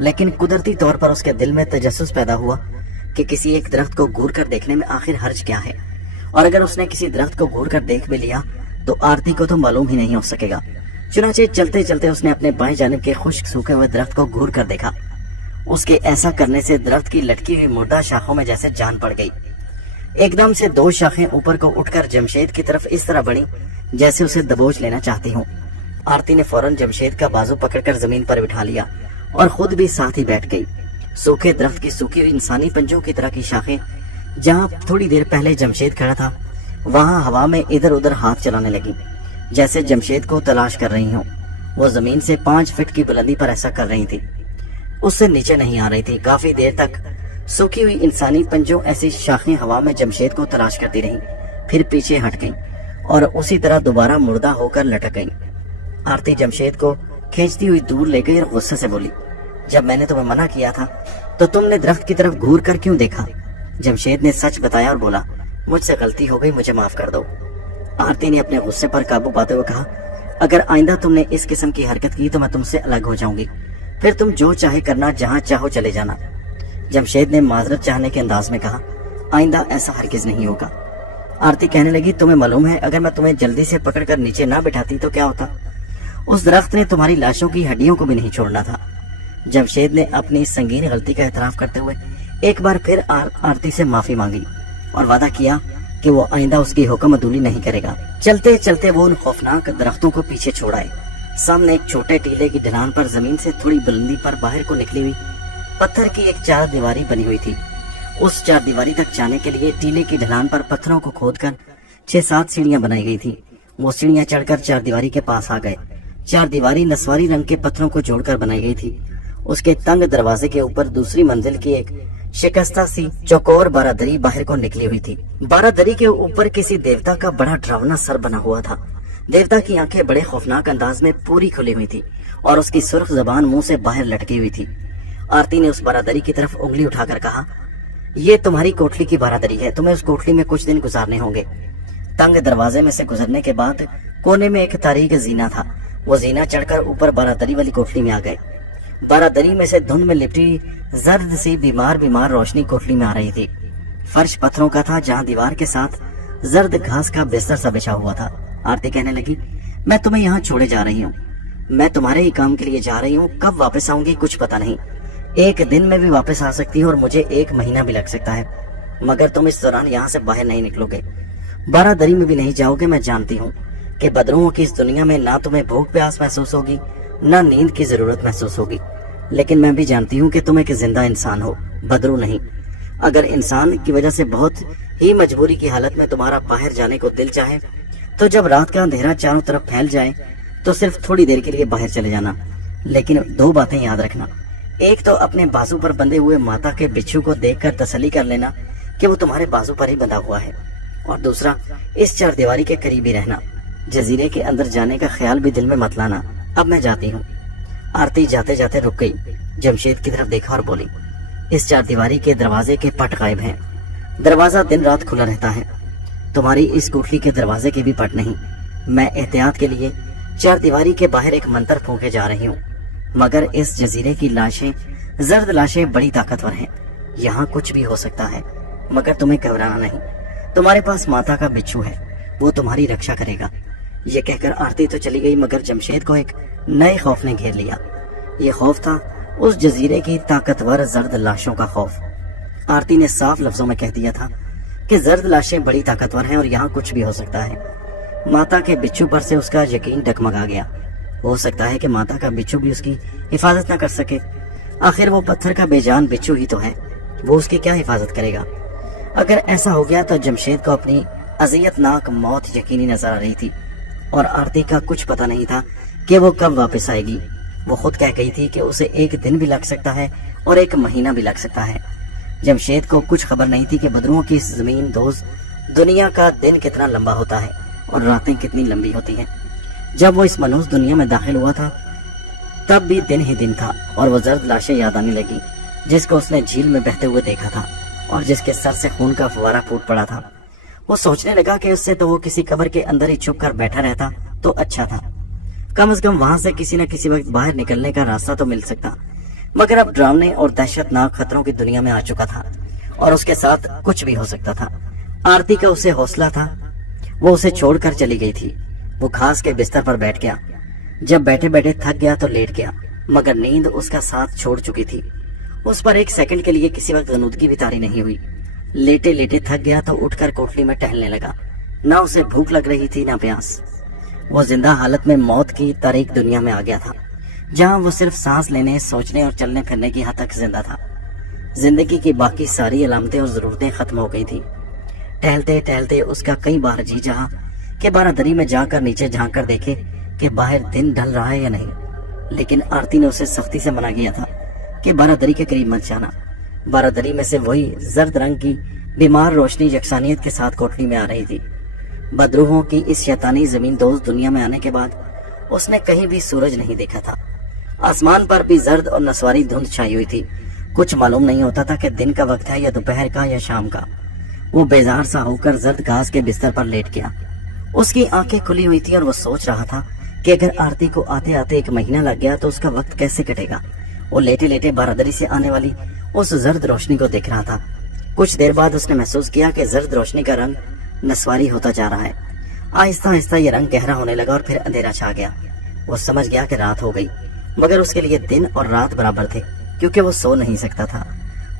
लेकिन कुदरती तौर पर उसके दिल में तजस्सुस पैदा हुआ कि किसी एक दरख्त को घूर कर देखने में आखिर हर्ज क्या है, और अगर उसने किसी दरख्त को घूर कर देख भी लिया तो आरती को तो मालूम ही नहीं हो सकेगा। चुनाचे चलते चलते उसने अपने बाएं जानिब के खुश्क सूखे हुए दरख्त को घूर कर देखा। उसके ऐसा करने से दरख्त की लटकी हुई मुर्दा शाखों में जैसे जान पड़ गई। ایک دم سے دو شاخیں اوپر کو اٹھ کر جمشید کی طرف اس طرح بڑھی جیسے اسے دبوچ لینا چاہتی ہوں۔ آرتی نے فوراً جمشید کا بازو پکڑ کر زمین پر بٹھا لیا اور خود بھی ساتھ ہی بیٹھ گئی۔ سوکھے درخت کی سوکھی ہوئی انسانی پنجوں کی طرح کی شاخیں جہاں تھوڑی دیر پہلے جمشید کھڑا تھا وہاں ہوا میں ادھر ادھر ہاتھ چلانے لگی جیسے جمشید کو تلاش کر رہی ہوں۔ وہ زمین سے 5 فٹ کی بلندی پر ایسا کر رہی تھی، اس سے نیچے نہیں آ رہی تھی۔ کافی دیر تک سوکھی ہوئی انسانی پنجوں ایسی شاخیں ہوا میں جمشید کو تلاش کرتی رہیں، پھر پیچھے ہٹ گئیں اور اسی طرح دوبارہ مردہ ہو کر لٹک گئیں۔ آرتی جمشید کو کھینچتی ہوئی دور لے گئی اور غصے سے بولی، جب میں نے تمہیں منع کیا تھا تو تم نے درخت کی طرف گھور کر کیوں دیکھا؟ جمشید نے سچ بتایا اور بولا، مجھ سے غلطی ہو گئی، مجھے معاف کر دو۔ آرتی نے اپنے غصے پر قابو پاتے ہوئے کہا، اگر آئندہ تم نے اس قسم کی حرکت کی تو میں تم سے الگ ہو جاؤں گی، پھر تم جو چاہے کرنا، جہاں چاہو چلے جانا۔ جمشید نے معذرت چاہنے کے انداز میں کہا، آئندہ ایسا ہرگز نہیں ہوگا۔ آرتی کہنے لگی، تمہیں معلوم ہے اگر میں تمہیں جلدی سے پکڑ کر نیچے نہ بٹھاتی تو کیا ہوتا؟ اس درخت نے تمہاری لاشوں کی ہڈیوں کو بھی نہیں چھوڑنا تھا۔ جمشید نے اپنی سنگین غلطی کا اعتراف کرتے ہوئے ایک بار پھر آرتی سے معافی مانگی اور وعدہ کیا کہ وہ آئندہ اس کی حکم عدولی نہیں کرے گا۔ چلتے چلتے وہ ان خوفناک درختوں کو پیچھے چھوڑائے۔ سامنے ایک چھوٹے ٹیلے کی ڈھلان پر زمین سے تھوڑی بلندی پر باہر کو نکلی ہوئی پتھر کی ایک 4 دیواری بنی ہوئی تھی۔ اس 4 دیواری تک جانے کے لیے ٹیلے کی ڈھلان پر پتھروں کو کھود کر 6-7 سیڑھیاں بنائی گئی تھی۔ وہ سیڑھیاں چڑھ کر 4 دیواری کے پاس آ گئے۔ 4 دیواری نسواری رنگ کے پتھروں کو جوڑ کر بنائی گئی تھی۔ اس کے تنگ دروازے کے اوپر دوسری منزل کی ایک شکستہ سی چوکور بارادری باہر کو نکلی ہوئی تھی۔ بارادری کے اوپر کسی دیوتا کا بڑا ڈراونا سر بنا ہوا تھا۔ دیوتا کی آنکھیں بڑے خوفناک انداز میں پوری کھلی ہوئی تھی اور اس کی سرخ زبان منہ سے باہر لٹکی ہوئی تھی۔ آرتی نے اس بارادری کی طرف انگلی اٹھا کر کہا، یہ تمہاری کوٹلی کی بارادری ہے، تمہیں اس کوٹلی میں کچھ دن گزارنے ہوں گے۔ تنگ دروازے میں سے گزرنے کے بعد کونے میں ایک تاریک زینہ تھا۔ وہ زینہ چڑھ کر اوپر بارادری والی کوٹلی میں آ گئے۔ بارادری میں سے دھند میں لپٹی زرد سی بیمار روشنی کوٹلی میں آ رہی تھی۔ فرش پتھروں کا تھا جہاں دیوار کے ساتھ زرد گھاس کا بستر سا بچھا ہوا تھا۔ آرتی کہنے لگی، میں تمہیں یہاں چھوڑے جا رہی ہوں، میں تمہارے ہی کام کے لیے جا رہی ہوں، کب واپس آؤں گی کچھ پتہ نہیں، 1 دن میں بھی واپس آ سکتی ہوں اور مجھے 1 مہینہ بھی لگ سکتا ہے، مگر تم اس دوران یہاں سے باہر نہیں نکلو گے، بارادری میں بھی نہیں جاؤ گے۔ میں جانتی ہوں کہ بدروؤں کی اس دنیا میں نہ تمہیں بھوک پیاس محسوس ہوگی نہ نیند کی ضرورت محسوس ہوگی، لیکن میں بھی جانتی ہوں کہ تم ایک زندہ انسان ہو، بدرو نہیں۔ اگر انسان کی وجہ سے بہت ہی مجبوری کی حالت میں تمہارا باہر جانے کو دل چاہے تو جب رات کا اندھیرا چاروں طرف پھیل جائے تو صرف تھوڑی دیر کے لیے باہر چلے جانا، لیکن 2 باتیں یاد رکھنا۔ ایک تو اپنے بازو پر بندھے ہوئے ماتا کے بچھو کو دیکھ کر تسلی کر لینا کہ وہ تمہارے بازو پر ہی بندھا ہوا ہے، اور دوسرا اس 4 دیواری کے قریب ہی رہنا، جزیرے کے اندر جانے کا خیال بھی دل میں مت لانا۔ اب میں جاتی ہوں۔ آرتی جاتے جاتے رک گئی، جمشید کی طرف دیکھا اور بولی، اس 4 دیواری کے دروازے کے پٹ غائب ہیں، دروازہ دن رات کھلا رہتا ہے، تمہاری اس کوٹلی کے دروازے کے بھی پٹ نہیں۔ میں احتیاط کے لیے 4 دیواری کے باہر ایک منتر پھونکے جا رہی ہوں، مگر اس جزیرے کی لاشیں، زرد لاشیں بڑی طاقتور ہیں، یہاں کچھ بھی ہو سکتا ہے، مگر تمہیں گھبرانا نہیں، تمہارے پاس ماتا کا بچھو ہے، وہ تمہاری رکشا کرے گا۔ یہ کہہ کر آرتی تو چلی گئی، مگر جمشید کو ایک نئے خوف نے گھیر لیا۔ یہ خوف تھا اس جزیرے کی طاقتور زرد لاشوں کا خوف۔ آرتی نے صاف لفظوں میں کہہ دیا تھا کہ زرد لاشیں بڑی طاقتور ہیں اور یہاں کچھ بھی ہو سکتا ہے۔ ماتا کے بچھو پر سے اس کا یقین ڈگمگا گیا۔ ہو سکتا ہے کہ ماتا کا بچھو بھی اس کی حفاظت نہ کر سکے، آخر وہ پتھر کا بے جان بچھو ہی تو ہے، وہ اس کی کیا حفاظت کرے گا؟ اگر ایسا ہو گیا تو جمشید کو اپنی اذیت ناک موت یقینی نظر آ رہی تھی، اور آرتی کا کچھ پتہ نہیں تھا کہ وہ کب واپس آئے گی۔ وہ خود کہہ گئی تھی کہ اسے 1 دن بھی لگ سکتا ہے اور 1 مہینہ بھی لگ سکتا ہے۔ جمشید کو کچھ خبر نہیں تھی کہ بدروؤں کی اس زمین دوز دنیا کا دن کتنا لمبا ہوتا ہے اور راتیں کتنی لمبی ہوتی ہیں۔ جب وہ اس منحوس دنیا میں داخل ہوا تھا تب بھی دن ہی دن تھا، اور وہ زرد لاشیں یاد آنے لگی جس کو اس نے جھیل میں بہتے ہوئے دیکھا تھا اور جس کے سر سے خون کا فوارہ پھوٹ پڑا تھا۔ وہ سوچنے لگا کہ اس سے تو وہ کسی قبر کے اندر ہی چھپ کر بیٹھا رہتا تو اچھا تھا، کم از کم وہاں سے کسی نہ کسی وقت باہر نکلنے کا راستہ تو مل سکتا، مگر اب ڈراونے اور دہشت ناک خطروں کی دنیا میں آ چکا تھا اور اس کے ساتھ کچھ بھی ہو سکتا تھا۔ آرتی کا اسے حوصلہ تھا، وہ اسے چھوڑ کر چلی گئی تھی۔ وہ گھاس کے بستر پر بیٹھ گیا، جب بیٹھے بیٹھے تھک گیا تو لیٹ گیا، مگر نیند اس کا ساتھ چھوڑ چکی تھی۔ اس پر 1 سیکنڈ کے لیے کسی وقت غنودگی بھی طاری نہیں ہوئی۔ लेटे लेटे थक गया तो उठकर कोठरी में टहलने लगा। ना उसे भूख लग रही थी ना प्यास। वो जिंदा हालत में मौत की तारीक दुनिया में आ गया था, जहां वो सिर्फ सांस लेने, सोचने और चलने फिरने की हद तक जिंदा था। जिंदगी की बाकी सारी अलामतें और जरूरतें खत्म हो गई थी। टहलते टहलते उसका कई बार जी चाहा कि बारादरी में जाकर नीचे झांक कर देखे कि बाहर दिन ढल रहा है या नहीं, लेकिन आरती ने उसे सख्ती से मना किया था कि बारादरी के करीब मत जाना। बारादरी में से वही जर्द रंग की बीमार रोशनी यकसानियत के साथ कोठरी में आ रही थी। बदरूहों की इस शैतानी जमीन दोस्त दुनिया में आने के बाद उसने कहीं भी सूरज नहीं देखा था। आसमान पर भी जर्द और नस्वारी धुंध छाई हुई थी। कुछ मालूम नहीं होता था कि दिन का वक्त है या दोपहर का या शाम का। वो बेजार सा होकर जर्द घास के बिस्तर पर लेट गया। उसकी आंखें खुली हुई थी और वो सोच रहा था कि अगर आरती को आते आते 1 महीना लग गया तो उसका वक्त कैसे कटेगा। वो लेटे लेटे बारादरी से आने वाली उस जर्द रोशनी को देख रहा था। कुछ देर बाद उसने महसूस किया कि जर्द रोशनी का रंग नस्वारी होता जा रहा है। आहिस्ता आहिस्ता ये रंग गहरा होने लगा और फिर अंधेरा छा गया। वो समझ गया कि रात हो गई, मगर उसके लिए दिन और रात बराबर थे, क्योंकि वो सो नहीं सकता था।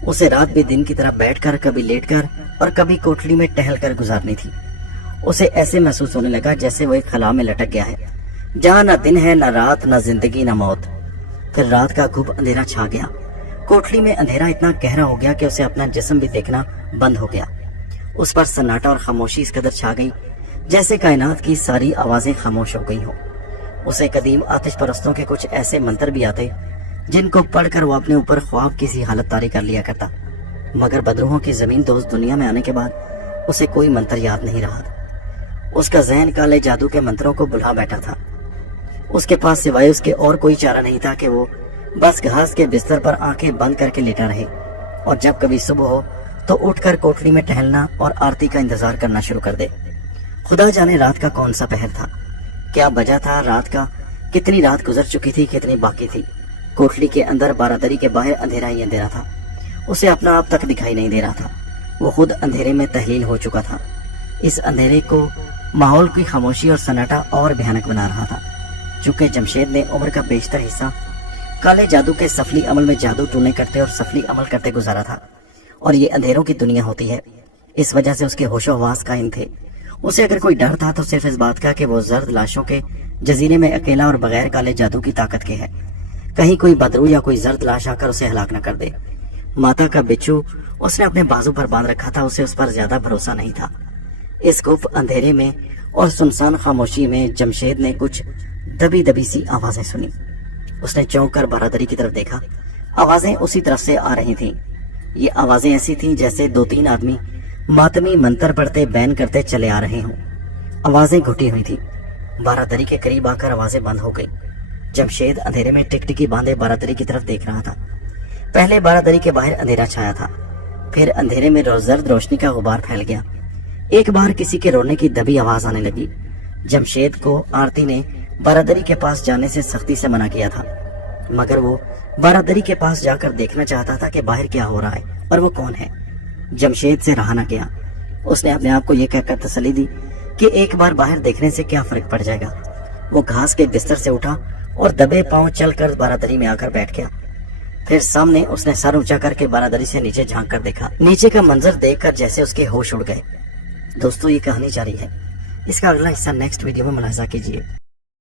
उसे रात भी दिन की तरह बैठकर, कभी लेटकर और कभी कोठरी में टहलकर गुजारनी थी। उसे ऐसे महसूस होने लगा जैसे वो एक खला में लटक गया है, जहाँ न दिन है, न रात, न जिंदगी, न मौत। फिर रात का खूब अंधेरा छा गया। कोठरी में अंधेरा इतना गहरा हो गया कि उसे अपना जिस्म भी देखना बंद हो गया। उस पर सन्नाटा और खामोशी इस कदर छा गई जैसे कायनात की सारी आवाजें खामोश हो गई हों। उसे कदीम आतिश परस्तों के कुछ ऐसे मंत्र भी आते जिनको पढ़कर वो अपने ऊपर ख्वाब की सी हालत तारी कर लिया करता, मगर बदरूहों की जमीन दोस्त दुनिया में आने के बाद उसे कोई मंत्र याद नहीं रहा। उसका जहन काले जादू के मंत्रों को बुला बैठा था। उसके पास सिवाय उसके और कोई चारा नहीं था कि वो बस घास के बिस्तर पर आंखें बंद करके लेटा रहे और जब कभी सुबह हो तो उठकर कोठरी में टहलना और आरती का इंतजार करना शुरू कर दे। खुदा जाने रात का कौन सा पहर था, क्या वजह था रात का, कितनी रात गुजर चुकी थी, कितनी बाकी थी। कोठरी के अंदर, बारादरी के बाहर अंधेरा ही अंधेरा था। उसे अपना आप तक दिखाई नहीं दे रहा था। वो खुद अंधेरे में तहलील हो चुका था। इस अंधेरे को माहौल की खामोशी और सन्नाटा और भयानक बना रहा था। चूंकि जमशेद ने उम्र का बेशतर हिस्सा काले जादू के सफली अमल में जादू टूने करते और सफली अमल करते गुजारा था, और ये अंधेरों की दुनिया होती है, इस वजह से उसके होशो हवास कायम थे। उसे अगर कोई डर था तो सिर्फ इस बात का कि वो जर्द लाशों के जजीरे में अकेला और बगैर काले जादू की ताकत के है। कहीं कोई बदरू या कोई जर्द लाश आकर उसे हलाक न कर दे। माता का बिच्छू उसने अपने बाजू पर बांध रखा था, उसे उस पर ज्यादा भरोसा नहीं था। इस गुफ अंधेरे में और सुनसान खामोशी में जमशेद ने कुछ दबी दबी सी आवाजें सुनी। उसने चौंक कर बारादरी की तरफ देखा। आवाजें उसी तरफ से आ रही थीं। ये आवाजें ऐसी थीं जैसे 2-3 आदमी मातमी मंत्र पढ़ते बैन करते चले आ रहे हों। आवाजें घुटी हुई थी। बारादरी के करीब आकर आवाजें बंद हो गई। जमशेद अंधेरे में टिकटिकी बांधे बारादरी की तरफ देख रहा था। पहले बारादरी के बाहर अंधेरा छाया था, फिर अंधेरे में जर्द रोशनी का गुबार फैल गया। एक बार किसी के रोने की दबी आवाज आने लगी। जमशेद को आरती ने बारादरी के पास जाने से सख्ती से मना किया था, मगर वो बारादरी के पास जाकर देखना चाहता था कि बाहर क्या हो रहा है और वो कौन है। जमशेद से रहा न गया। उसने अपने आप को यह कहकर तसल्ली दी कि एक बार बाहर देखने से क्या फर्क पड़ जाएगा। वो घास के बिस्तर से उठा और दबे पांव चलकर बारादरी में आकर बैठ गया। फिर सामने उसने सर ऊंचा करके बारादरी से नीचे झांक कर देखा। नीचे का मंजर देखकर जैसे उसके होश उड़ गए। दोस्तों, ये कहानी जारी है। इसका अगला हिस्सा नेक्स्ट वीडियो में मुलाहिजा कीजिए।